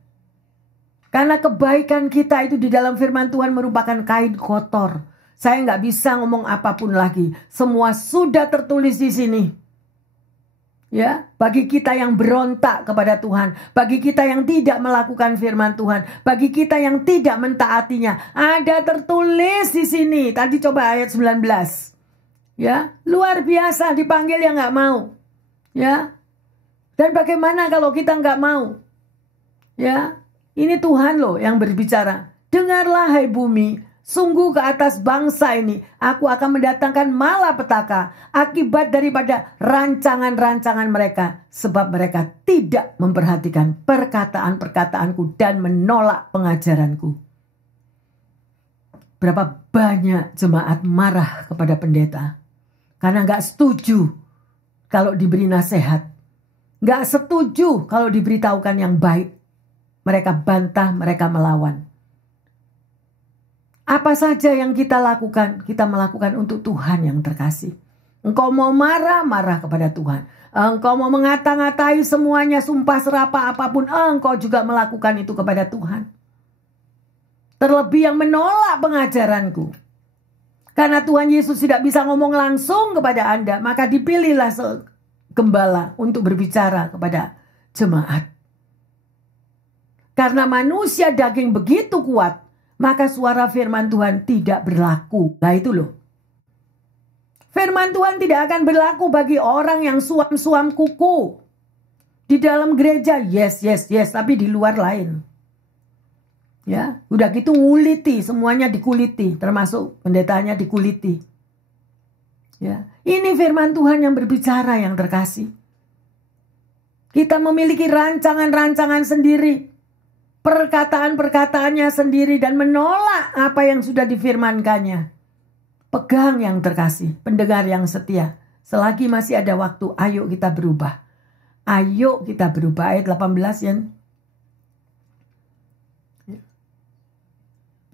Karena kebaikan kita itu di dalam firman Tuhan merupakan kain kotor. Saya nggak bisa ngomong apapun lagi. Semua sudah tertulis di sini. Ya, bagi kita yang berontak kepada Tuhan, bagi kita yang tidak melakukan firman Tuhan, bagi kita yang tidak mentaatinya, ada tertulis di sini. Tadi coba ayat 19. Ya, luar biasa dipanggil yang nggak mau. Ya. Dan bagaimana kalau kita nggak mau? Ya. Ini Tuhan loh yang berbicara. Dengarlah hai bumi, sungguh ke atas bangsa ini aku akan mendatangkan malapetaka akibat daripada rancangan-rancangan mereka. Sebab mereka tidak memperhatikan perkataan-perkataanku dan menolak pengajaranku. Berapa banyak jemaat marah kepada pendeta. Karena gak setuju kalau diberi nasihat. Gak setuju kalau diberitahukan yang baik. Mereka bantah, mereka melawan. Apa saja yang kita lakukan, kita melakukan untuk Tuhan yang terkasih. Engkau mau marah, marah kepada Tuhan. Engkau mau mengata-ngatai semuanya, sumpah serapah apapun, engkau juga melakukan itu kepada Tuhan. Terlebih yang menolak pengajaranku. Karena Tuhan Yesus tidak bisa ngomong langsung kepada Anda, maka dipilihlah gembala untuk berbicara kepada jemaat. Karena manusia daging begitu kuat, maka suara firman Tuhan tidak berlaku. Nah itu loh. Firman Tuhan tidak akan berlaku bagi orang yang suam-suam kuku. Di dalam gereja, yes, tapi di luar lain. Ya, udah gitu nguliti, semuanya dikuliti, termasuk pendetanya dikuliti. Ya, ini firman Tuhan yang berbicara yang terkasih. Kita memiliki rancangan-rancangan sendiri. perkataan-perkataannya sendiri dan menolak apa yang sudah difirmankannya. Pegang yang terkasih, pendengar yang setia. Selagi masih ada waktu, ayo kita berubah. Ayo kita berubah. Ayat 18 ya.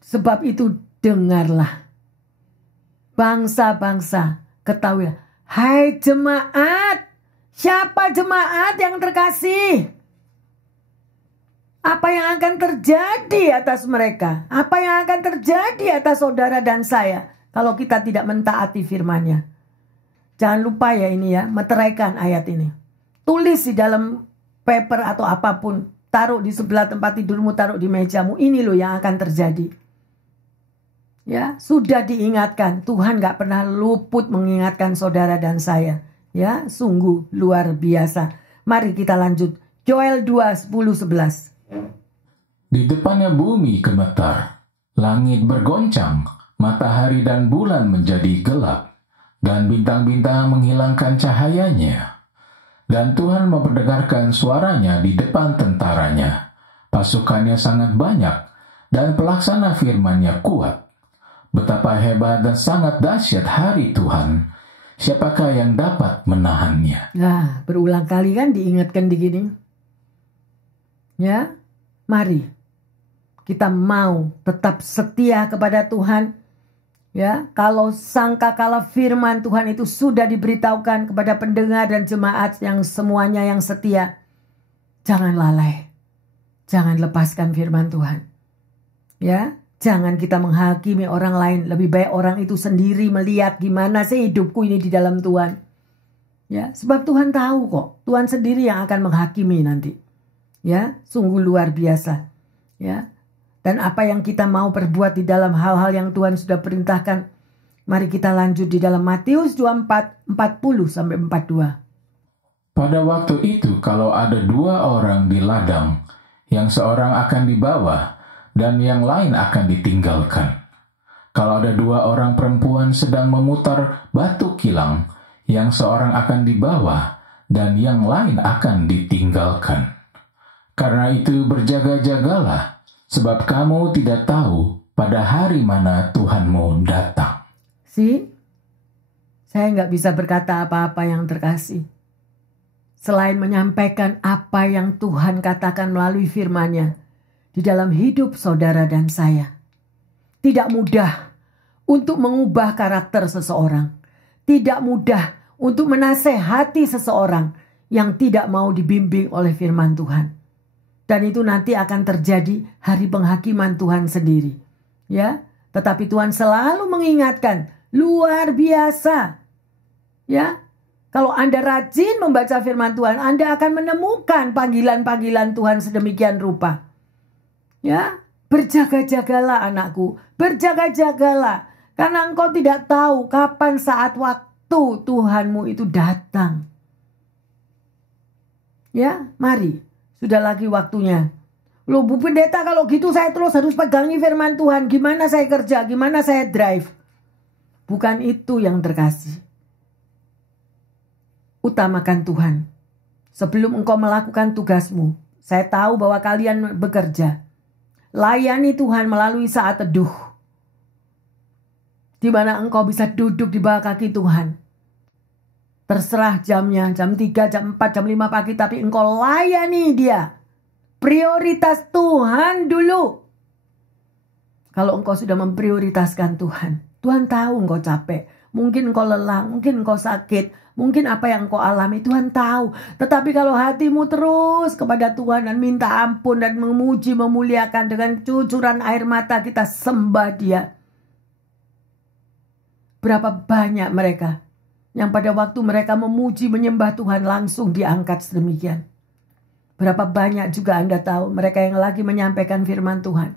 Sebab itu dengarlah. Bangsa-bangsa, ketahuilah. Hai jemaat. Siapa jemaat yang terkasih? Apa yang akan terjadi atas mereka? Apa yang akan terjadi atas saudara dan saya kalau kita tidak mentaati firman-Nya? Jangan lupa ya ini ya, meteraikan ayat ini. Tulis di dalam paper atau apapun. Taruh di sebelah tempat tidurmu, taruh di mejamu. Ini loh yang akan terjadi. Ya, sudah diingatkan. Tuhan gak pernah luput mengingatkan saudara dan saya. Ya, sungguh luar biasa. Mari kita lanjut. Yoel 2, 10-11. Di depannya bumi gemetar, langit bergoncang, matahari dan bulan menjadi gelap, dan bintang-bintang menghilangkan cahayanya. Dan Tuhan memperdengarkan suaranya di depan tentaranya. Pasukannya sangat banyak, dan pelaksana firman-Nya kuat. Betapa hebat dan sangat dahsyat hari Tuhan. Siapakah yang dapat menahannya? Nah, berulang kali kan diingatkan di gini. Ya, mari kita mau tetap setia kepada Tuhan. Ya, kalau sangkakala firman Tuhan itu sudah diberitahukan kepada pendengar dan jemaat yang semuanya yang setia, jangan lalai. Jangan lepaskan firman Tuhan. Ya, jangan kita menghakimi orang lain. Lebih baik orang itu sendiri melihat gimana sih hidupku ini di dalam Tuhan. Ya, sebab Tuhan tahu kok. Tuhan sendiri yang akan menghakimi nanti. Ya, sungguh luar biasa. Ya. Dan apa yang kita mau perbuat di dalam hal-hal yang Tuhan sudah perintahkan. Mari kita lanjut di dalam Matius 24, 40-42. Pada waktu itu kalau ada 2 orang di ladang, yang seorang akan dibawa dan yang lain akan ditinggalkan. Kalau ada 2 orang perempuan sedang memutar batu kilang, yang seorang akan dibawa dan yang lain akan ditinggalkan. Karena itu berjaga-jagalah, sebab kamu tidak tahu pada hari mana Tuhanmu datang. Saya nggak bisa berkata apa-apa yang terkasih. Selain menyampaikan apa yang Tuhan katakan melalui firman-Nya di dalam hidup saudara dan saya. Tidak mudah untuk mengubah karakter seseorang. Tidak mudah untuk menasehati seseorang yang tidak mau dibimbing oleh firman Tuhan. Dan itu nanti akan terjadi hari penghakiman Tuhan sendiri. Ya, tetapi Tuhan selalu mengingatkan, luar biasa. Ya, kalau Anda rajin membaca firman Tuhan, Anda akan menemukan panggilan-panggilan Tuhan sedemikian rupa. Ya, berjaga-jagalah anakku, berjaga-jagalah. Karena engkau tidak tahu kapan saat waktu Tuhanmu itu datang. Ya, mari. Sudah lagi waktunya. Loh Bu Pendeta, kalau gitu saya terus harus pegangi firman Tuhan. Gimana saya kerja? Gimana saya drive? Bukan itu yang terkasih. Utamakan Tuhan. Sebelum engkau melakukan tugasmu, saya tahu bahwa kalian bekerja. Layani Tuhan melalui saat teduh. Di mana engkau bisa duduk di bawah kaki Tuhan. Terserah jamnya, jam 3, jam 4, jam 5 pagi. Tapi engkau layani dia. Prioritas Tuhan dulu. Kalau engkau sudah memprioritaskan Tuhan. Tuhan tahu engkau capek. Mungkin engkau lelah, mungkin engkau sakit. Mungkin apa yang engkau alami Tuhan tahu. Tetapi kalau hatimu terus kepada Tuhan dan minta ampun dan memuji, memuliakan dengan cucuran air mata kita sembah dia. Berapa banyak mereka yang pada waktu mereka memuji menyembah Tuhan langsung diangkat sedemikian. Berapa banyak juga Anda tahu mereka yang lagi menyampaikan firman Tuhan.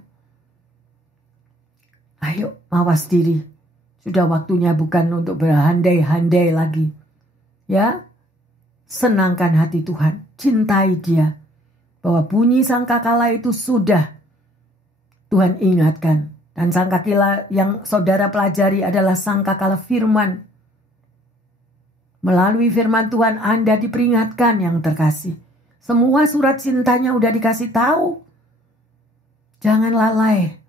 Ayo mawas diri. Sudah waktunya bukan untuk berandai-andai lagi. Ya, senangkan hati Tuhan. Cintai dia. Bahwa bunyi sangkakala itu sudah Tuhan ingatkan. Dan sangkakala yang saudara pelajari adalah sangkakala firman. Melalui firman Tuhan Anda diperingatkan yang terkasih. Semua surat cintanya udah dikasih tahu. Jangan lalai.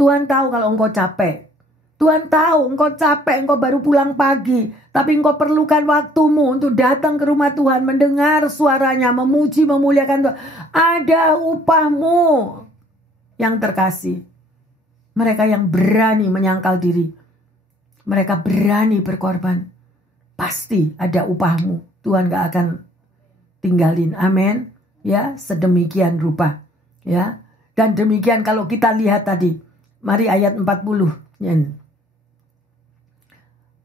Tuhan tahu kalau engkau capek. Tuhan tahu engkau capek, engkau baru pulang pagi. Tapi engkau perlukan waktumu untuk datang ke rumah Tuhan. Mendengar suaranya, memuji, memuliakan Tuhan. Ada upahmu yang terkasih. Mereka yang berani menyangkal diri. Mereka berani berkorban. Pasti ada upahmu. Tuhan gak akan tinggalin. Amin. Ya, sedemikian rupa. Ya. Dan demikian kalau kita lihat tadi. Mari ayat 40.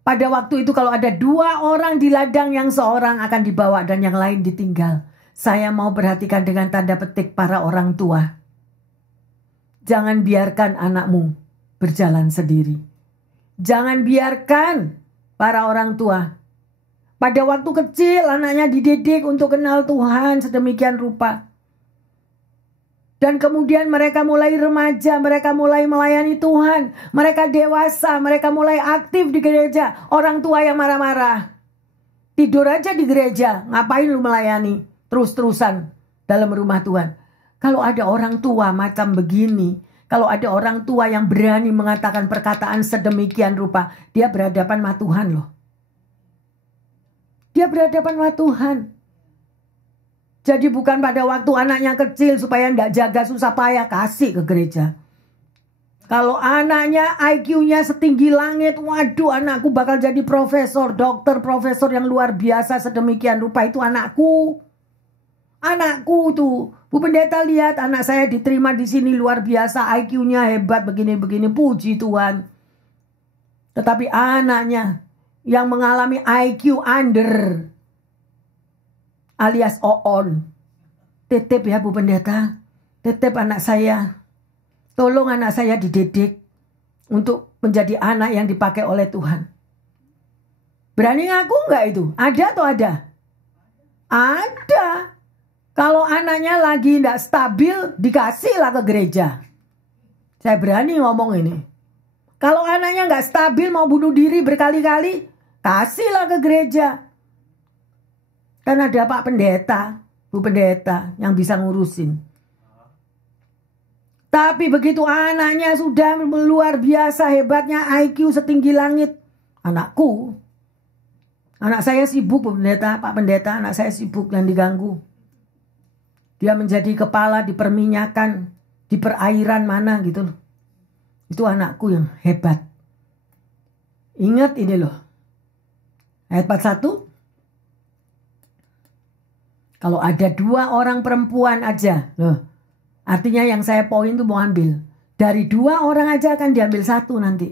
Pada waktu itu kalau ada 2 orang di ladang, yang seorang akan dibawa dan yang lain ditinggal. Saya mau perhatikan dengan tanda petik para orang tua. Jangan biarkan anakmu berjalan sendiri. Jangan biarkan para orang tua. Pada waktu kecil anaknya dididik untuk kenal Tuhan sedemikian rupa. Dan kemudian mereka mulai remaja, mereka mulai melayani Tuhan. Mereka dewasa, mereka mulai aktif di gereja. Orang tua yang marah-marah. Tidur aja di gereja, ngapain lu melayani? Terus-terusan dalam rumah Tuhan. Kalau ada orang tua macam begini, kalau ada orang tua yang berani mengatakan perkataan sedemikian rupa, dia berhadapan sama Tuhan loh. Dia berhadapan sama Tuhan. Jadi bukan pada waktu anaknya kecil supaya tidak jaga susah payah, kasih ke gereja. Kalau anaknya IQ-nya setinggi langit, waduh anakku bakal jadi profesor, dokter, profesor yang luar biasa sedemikian rupa, itu anakku. Anakku tuh, Bu Pendeta lihat anak saya diterima di sini luar biasa, IQ-nya hebat begini-begini, puji Tuhan. Tetapi anaknya yang mengalami IQ under alias oon. Titip ya Bu Pendeta. Titip anak saya. Tolong anak saya dididik untuk menjadi anak yang dipakai oleh Tuhan. Berani ngaku nggak itu? Ada atau ada? Ada. Kalau anaknya lagi tidak stabil, dikasihlah ke gereja. Saya berani ngomong ini. Kalau anaknya nggak stabil, mau bunuh diri berkali-kali, kasihlah ke gereja. Kan ada Pak Pendeta, Bu Pendeta yang bisa ngurusin. Tapi begitu anaknya sudah luar biasa hebatnya, IQ setinggi langit. Anakku, anak saya sibuk Bu Pendeta, Pak Pendeta, anak saya sibuk dan diganggu. Dia menjadi kepala di perminyakan, di perairan mana gitu loh. Itu anakku yang hebat. Ingat ini loh. Ayat 41. Kalau ada 2 orang perempuan aja, loh, artinya yang saya poin tuh mau ambil. Dari 2 orang aja akan diambil 1 nanti.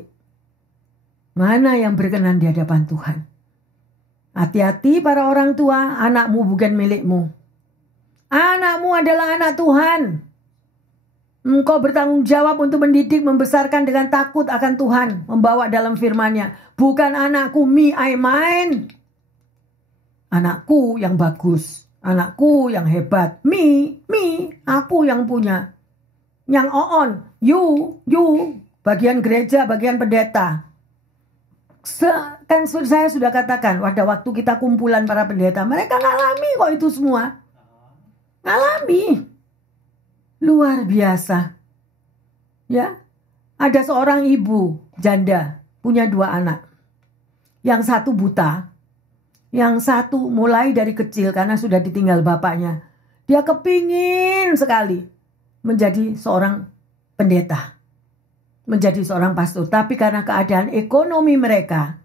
Mana yang berkenan di hadapan Tuhan? Hati-hati para orang tua, anakmu bukan milikmu. Anakmu adalah anak Tuhan. Engkau bertanggung jawab untuk mendidik, membesarkan dengan takut akan Tuhan. Membawa dalam firman-Nya. Bukan anakku, me, I, mine. Anakku yang bagus. Anakku yang hebat. Me, aku yang punya. Yang oon, you, bagian gereja, bagian pendeta. Kan saya sudah katakan, pada waktu kita kumpulan para pendeta, mereka ngalami kok itu semua. Ngalami. Luar biasa. Ya, ada seorang ibu janda, punya 2 anak. Yang satu buta. Yang satu mulai dari kecil karena sudah ditinggal bapaknya. Dia kepingin sekali menjadi seorang pendeta. Menjadi seorang pastor. Tapi karena keadaan ekonomi mereka,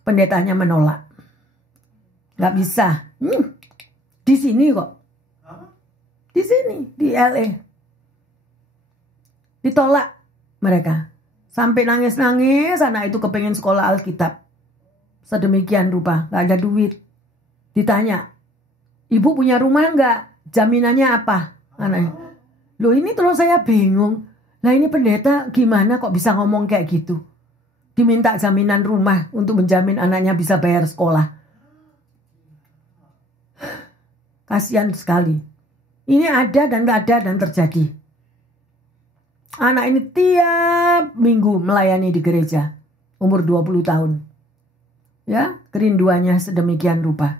pendetanya menolak. Gak bisa. Di sini kok. Di sini, di LA. Ditolak mereka. Sampai nangis-nangis anak itu kepengen sekolah Alkitab. Sedemikian rupa, gak ada duit. Ditanya, ibu punya rumah gak? Jaminannya apa? Anaknya, loh ini terus saya bingung. Lah ini pendeta gimana kok bisa ngomong kayak gitu? Diminta jaminan rumah untuk menjamin anaknya bisa bayar sekolah. Kasihan sekali. Ini ada dan gak ada dan terjadi. Anak ini tiap minggu melayani di gereja. Umur 20 tahun. Ya, kerinduannya sedemikian rupa.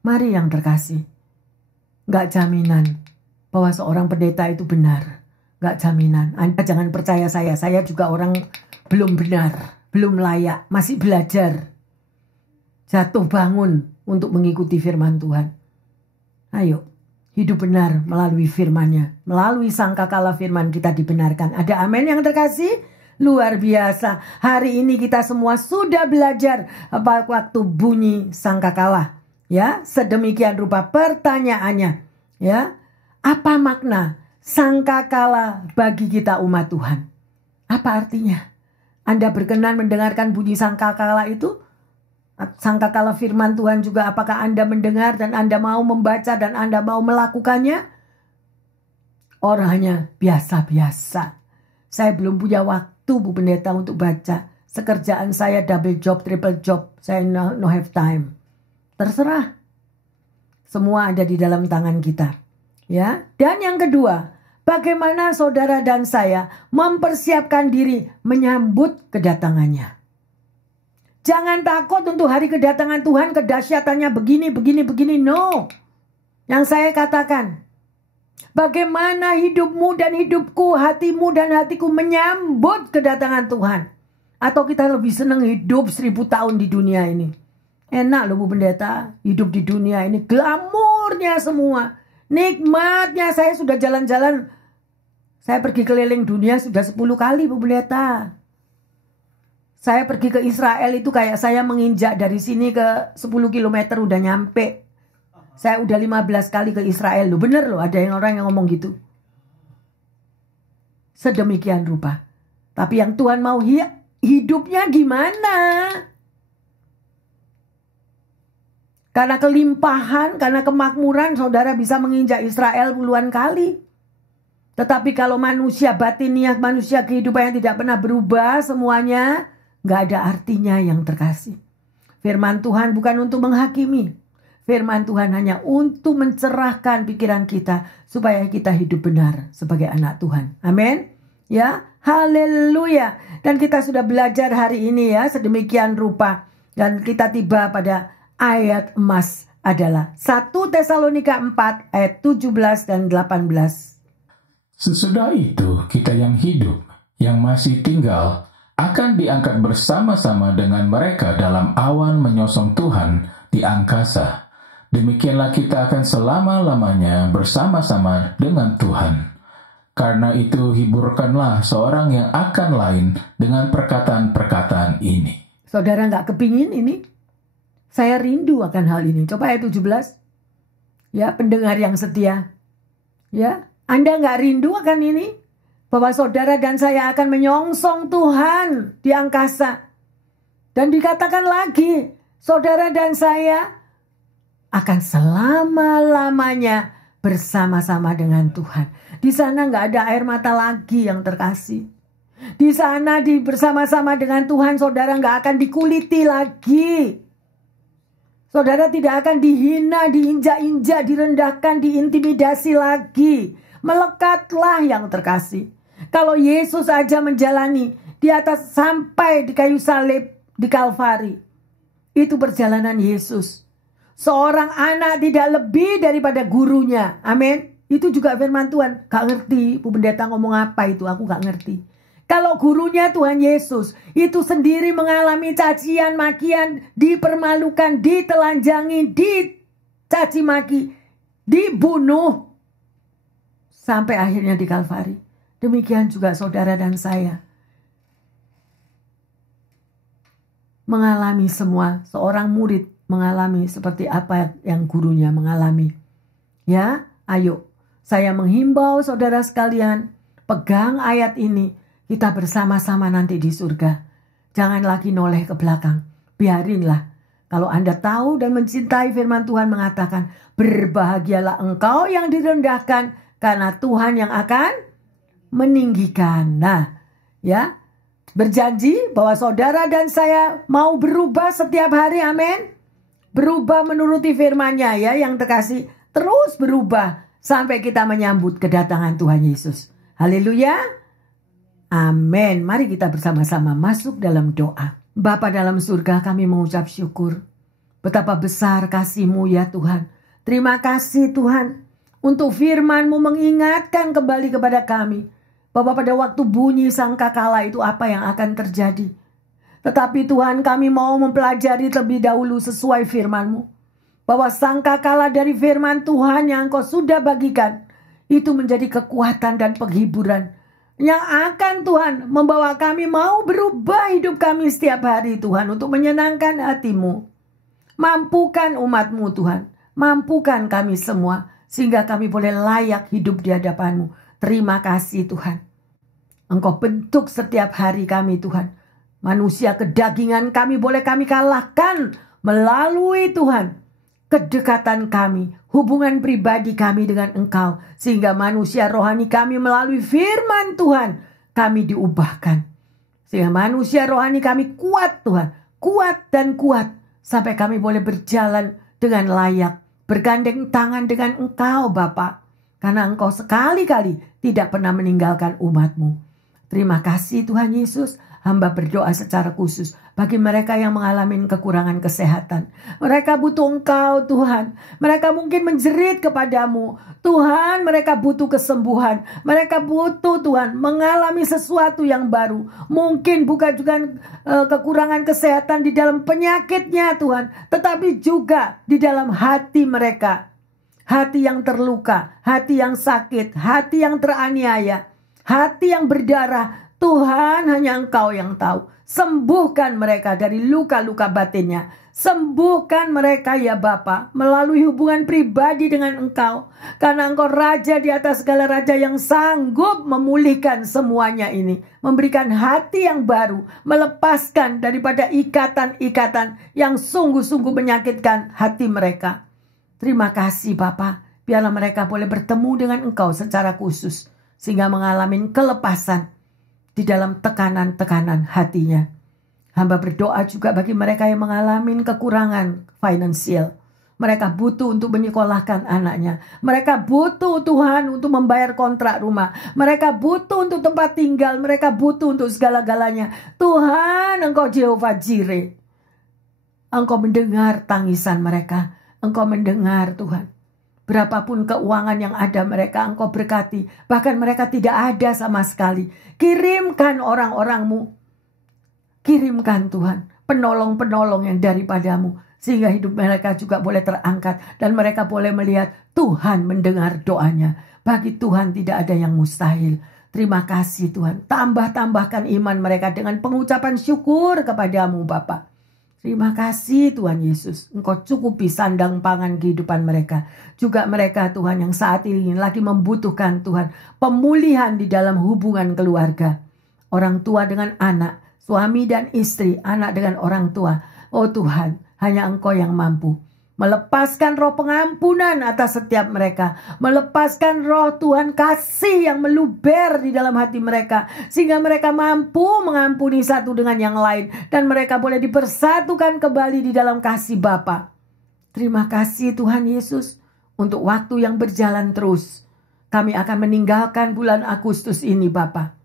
Mari yang terkasih. Gak jaminan bahwa seorang pendeta itu benar. Gak jaminan. Anda jangan percaya saya juga orang belum benar, belum layak, masih belajar. Jatuh bangun untuk mengikuti firman Tuhan. Ayo, hidup benar melalui firman-Nya. Melalui sangkakala firman kita dibenarkan. Ada amin yang terkasih? Luar biasa. Hari ini kita semua sudah belajar waktu bunyi sangkakala. Ya, sedemikian rupa pertanyaannya. Ya, apa makna sangkakala bagi kita umat Tuhan? Apa artinya? Anda berkenan mendengarkan bunyi sangkakala itu? Sangkakala firman Tuhan juga, apakah Anda mendengar dan Anda mau membaca dan Anda mau melakukannya? Orangnya biasa-biasa. Saya belum punya waktu, Bu Pendeta, untuk baca. Sekerjaan saya double job, triple job. Saya no have time. Terserah. Semua ada di dalam tangan kita. Ya. Dan yang kedua, bagaimana saudara dan saya mempersiapkan diri menyambut kedatangannya. Jangan takut untuk hari kedatangan Tuhan, kedahsyatannya begini. No. Yang saya katakan, bagaimana hidupmu dan hidupku, hatimu dan hatiku menyambut kedatangan Tuhan. Atau kita lebih senang hidup 1000 tahun di dunia ini. Enak loh Bu Pendeta, hidup di dunia ini. Glamurnya semua. Nikmatnya, saya sudah jalan-jalan. Saya pergi keliling dunia sudah 10 kali Bu Pendeta. Saya pergi ke Israel itu kayak saya menginjak dari sini ke 10 km udah nyampe. Saya udah 15 kali ke Israel loh. Bener loh, ada orang yang ngomong gitu. Sedemikian rupa. Tapi yang Tuhan mau hidupnya gimana? Karena kelimpahan, karena kemakmuran, saudara bisa menginjak Israel puluhan kali. Tetapi kalau manusia batiniah, manusia kehidupan yang tidak pernah berubah semuanya, gak ada artinya yang terkasih. Firman Tuhan bukan untuk menghakimi. Firman Tuhan hanya untuk mencerahkan pikiran kita supaya kita hidup benar sebagai anak Tuhan. Amin. Ya, haleluya. Dan kita sudah belajar hari ini ya sedemikian rupa. Dan kita tiba pada ayat emas adalah 1 Tesalonika 4 ayat 17 dan 18. Sesudah itu kita yang hidup, yang masih tinggal, akan diangkat bersama-sama dengan mereka dalam awan menyosong Tuhan di angkasa. Demikianlah kita akan selama-lamanya bersama-sama dengan Tuhan. Karena itu hiburkanlah seorang yang akan lain dengan perkataan-perkataan ini. Saudara nggak kepingin ini? Saya rindu akan hal ini. Coba ayat 17. Ya, pendengar yang setia. Ya, Anda nggak rindu akan ini? Bahwa saudara dan saya akan menyongsong Tuhan di angkasa. Dan dikatakan lagi, saudara dan saya akan selama-lamanya bersama-sama dengan Tuhan. Di sana nggak ada air mata lagi yang terkasih. Di sana bersama-sama dengan Tuhan, saudara nggak akan dikuliti lagi. Saudara tidak akan dihina, diinjak-injak, direndahkan, diintimidasi lagi. Melekatlah yang terkasih. Kalau Yesus aja menjalani di atas sampai di kayu salib di Kalvari. Itu perjalanan Yesus. Seorang anak tidak lebih daripada gurunya. Amin. Itu juga firman Tuhan. Gak ngerti Bu Pendeta ngomong apa itu. Aku gak ngerti. Kalau gurunya Tuhan Yesus itu sendiri mengalami cacian, makian, dipermalukan, ditelanjangi, dicaci maki, dibunuh sampai akhirnya di Kalvari. Demikian juga saudara dan saya mengalami semua. Seorang murid mengalami seperti apa yang gurunya mengalami. Ya, ayo. Saya menghimbau saudara sekalian, pegang ayat ini. Kita bersama-sama nanti di surga. Jangan lagi noleh ke belakang. Biarinlah. Kalau Anda tahu dan mencintai firman Tuhan mengatakan, berbahagialah engkau yang direndahkan, karena Tuhan yang akan meninggikan. Nah, ya, berjanji bahwa saudara dan saya mau berubah setiap hari, amin. Berubah menuruti firman-Nya ya, yang terkasih. Terus berubah sampai kita menyambut kedatangan Tuhan Yesus. Haleluya. Amin. Mari kita bersama-sama masuk dalam doa. Bapa dalam surga, kami mengucap syukur. Betapa besar kasih-Mu ya Tuhan. Terima kasih Tuhan. Untuk firman-Mu mengingatkan kembali kepada kami. bahwa pada waktu bunyi sangkakala itu apa yang akan terjadi. Tetapi Tuhan, kami mau mempelajari terlebih dahulu sesuai firman-Mu, bahwa sangkakala dari firman Tuhan yang Engkau sudah bagikan itu menjadi kekuatan dan penghiburan yang akan Tuhan membawa kami mau berubah hidup kami setiap hari Tuhan untuk menyenangkan hati-Mu. Mampukan umat-Mu Tuhan, mampukan kami semua sehingga kami boleh layak hidup di hadapan-Mu. Terima kasih Tuhan. Engkau bentuk setiap hari kami Tuhan. Manusia kedagingan kami boleh kami kalahkan melalui Tuhan kedekatan kami, hubungan pribadi kami dengan Engkau, sehingga manusia rohani kami melalui firman Tuhan kami diubahkan, sehingga manusia rohani kami kuat Tuhan, kuat dan kuat, sampai kami boleh berjalan dengan layak, bergandeng tangan dengan Engkau Bapa, karena Engkau sekali-kali tidak pernah meninggalkan umat-Mu. Terima kasih Tuhan Yesus. Hamba berdoa secara khusus bagi mereka yang mengalami kekurangan kesehatan. Mereka butuh Engkau Tuhan. Mereka mungkin menjerit kepadamu. Tuhan, mereka butuh kesembuhan. Mereka butuh Tuhan mengalami sesuatu yang baru. Mungkin bukan juga kekurangan kesehatan di dalam penyakitnya Tuhan. Tetapi juga di dalam hati mereka. Hati yang terluka, hati yang sakit, hati yang teraniaya, hati yang berdarah. Tuhan, hanya Engkau yang tahu. Sembuhkan mereka dari luka-luka batinnya. Sembuhkan mereka ya Bapa melalui hubungan pribadi dengan Engkau. Karena Engkau Raja di atas segala raja yang sanggup memulihkan semuanya ini. Memberikan hati yang baru. Melepaskan daripada ikatan-ikatan yang sungguh-sungguh menyakitkan hati mereka. Terima kasih Bapa. Biarlah mereka boleh bertemu dengan Engkau secara khusus. Sehingga mengalami kelepasan di dalam tekanan-tekanan hatinya. Hamba berdoa juga bagi mereka yang mengalami kekurangan finansial. Mereka butuh untuk menyekolahkan anaknya. Mereka butuh Tuhan untuk membayar kontrak rumah. Mereka butuh untuk tempat tinggal. Mereka butuh untuk segala-galanya. Tuhan, Engkau Jehovah Jireh. Engkau mendengar tangisan mereka. Engkau mendengar Tuhan. Berapapun keuangan yang ada mereka Engkau berkati. Bahkan mereka tidak ada sama sekali. Kirimkan orang-orang-Mu. Kirimkan Tuhan penolong-penolong yang daripadamu. Sehingga hidup mereka juga boleh terangkat. Dan mereka boleh melihat Tuhan mendengar doanya. Bagi Tuhan tidak ada yang mustahil. Terima kasih Tuhan. Tambah-tambahkan iman mereka dengan pengucapan syukur kepadamu Bapa. Terima kasih Tuhan Yesus. Engkau cukupi sandang pangan kehidupan mereka. Juga mereka Tuhan yang saat ini lagi membutuhkan Tuhan pemulihan di dalam hubungan keluarga. Orang tua dengan anak, suami dan istri, anak dengan orang tua. Oh Tuhan, hanya Engkau yang mampu. Melepaskan roh pengampunan atas setiap mereka. Melepaskan roh Tuhan kasih yang meluber di dalam hati mereka. Sehingga mereka mampu mengampuni satu dengan yang lain. Dan mereka boleh dipersatukan kembali di dalam kasih Bapa. Terima kasih Tuhan Yesus. Untuk waktu yang berjalan terus. Kami akan meninggalkan bulan Agustus ini Bapa.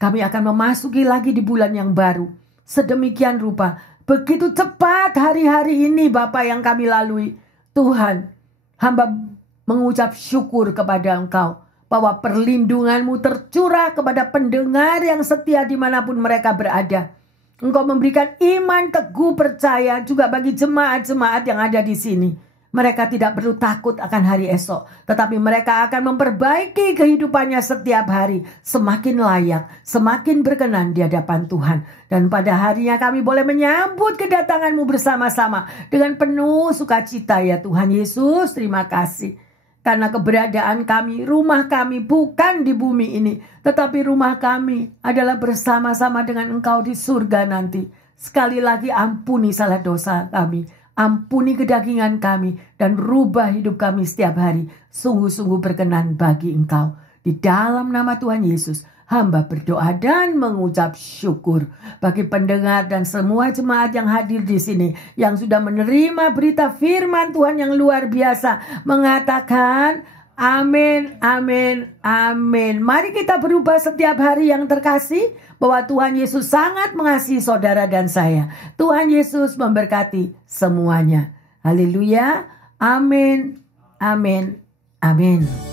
Kami akan memasuki lagi di bulan yang baru. Sedemikian rupa. Begitu cepat hari-hari ini Bapa yang kami lalui. Tuhan, hamba mengucap syukur kepada Engkau. Bahwa perlindungan-Mu tercurah kepada pendengar yang setia dimanapun mereka berada. Engkau memberikan iman teguh percaya juga bagi jemaat-jemaat yang ada di sini. Mereka tidak perlu takut akan hari esok. Tetapi mereka akan memperbaiki kehidupannya setiap hari. Semakin layak, semakin berkenan di hadapan Tuhan. Dan pada harinya kami boleh menyambut kedatangan-Mu bersama-sama. Dengan penuh sukacita ya Tuhan Yesus. Terima kasih. Karena keberadaan kami, rumah kami bukan di bumi ini. Tetapi rumah kami adalah bersama-sama dengan Engkau di surga nanti. Sekali lagi ampuni salah dosa kami. Ampuni kedagingan kami dan rubah hidup kami setiap hari. Sungguh-sungguh berkenan bagi Engkau. Di dalam nama Tuhan Yesus, hamba berdoa dan mengucap syukur bagi pendengar dan semua jemaat yang hadir di sini. Yang sudah menerima berita firman Tuhan yang luar biasa. Mengatakan, amin, amin, amin. Mari kita berubah setiap hari yang terkasih. Bahwa Tuhan Yesus sangat mengasihi saudara dan saya. Tuhan Yesus memberkati semuanya. Haleluya. Amin. Amin. Amin.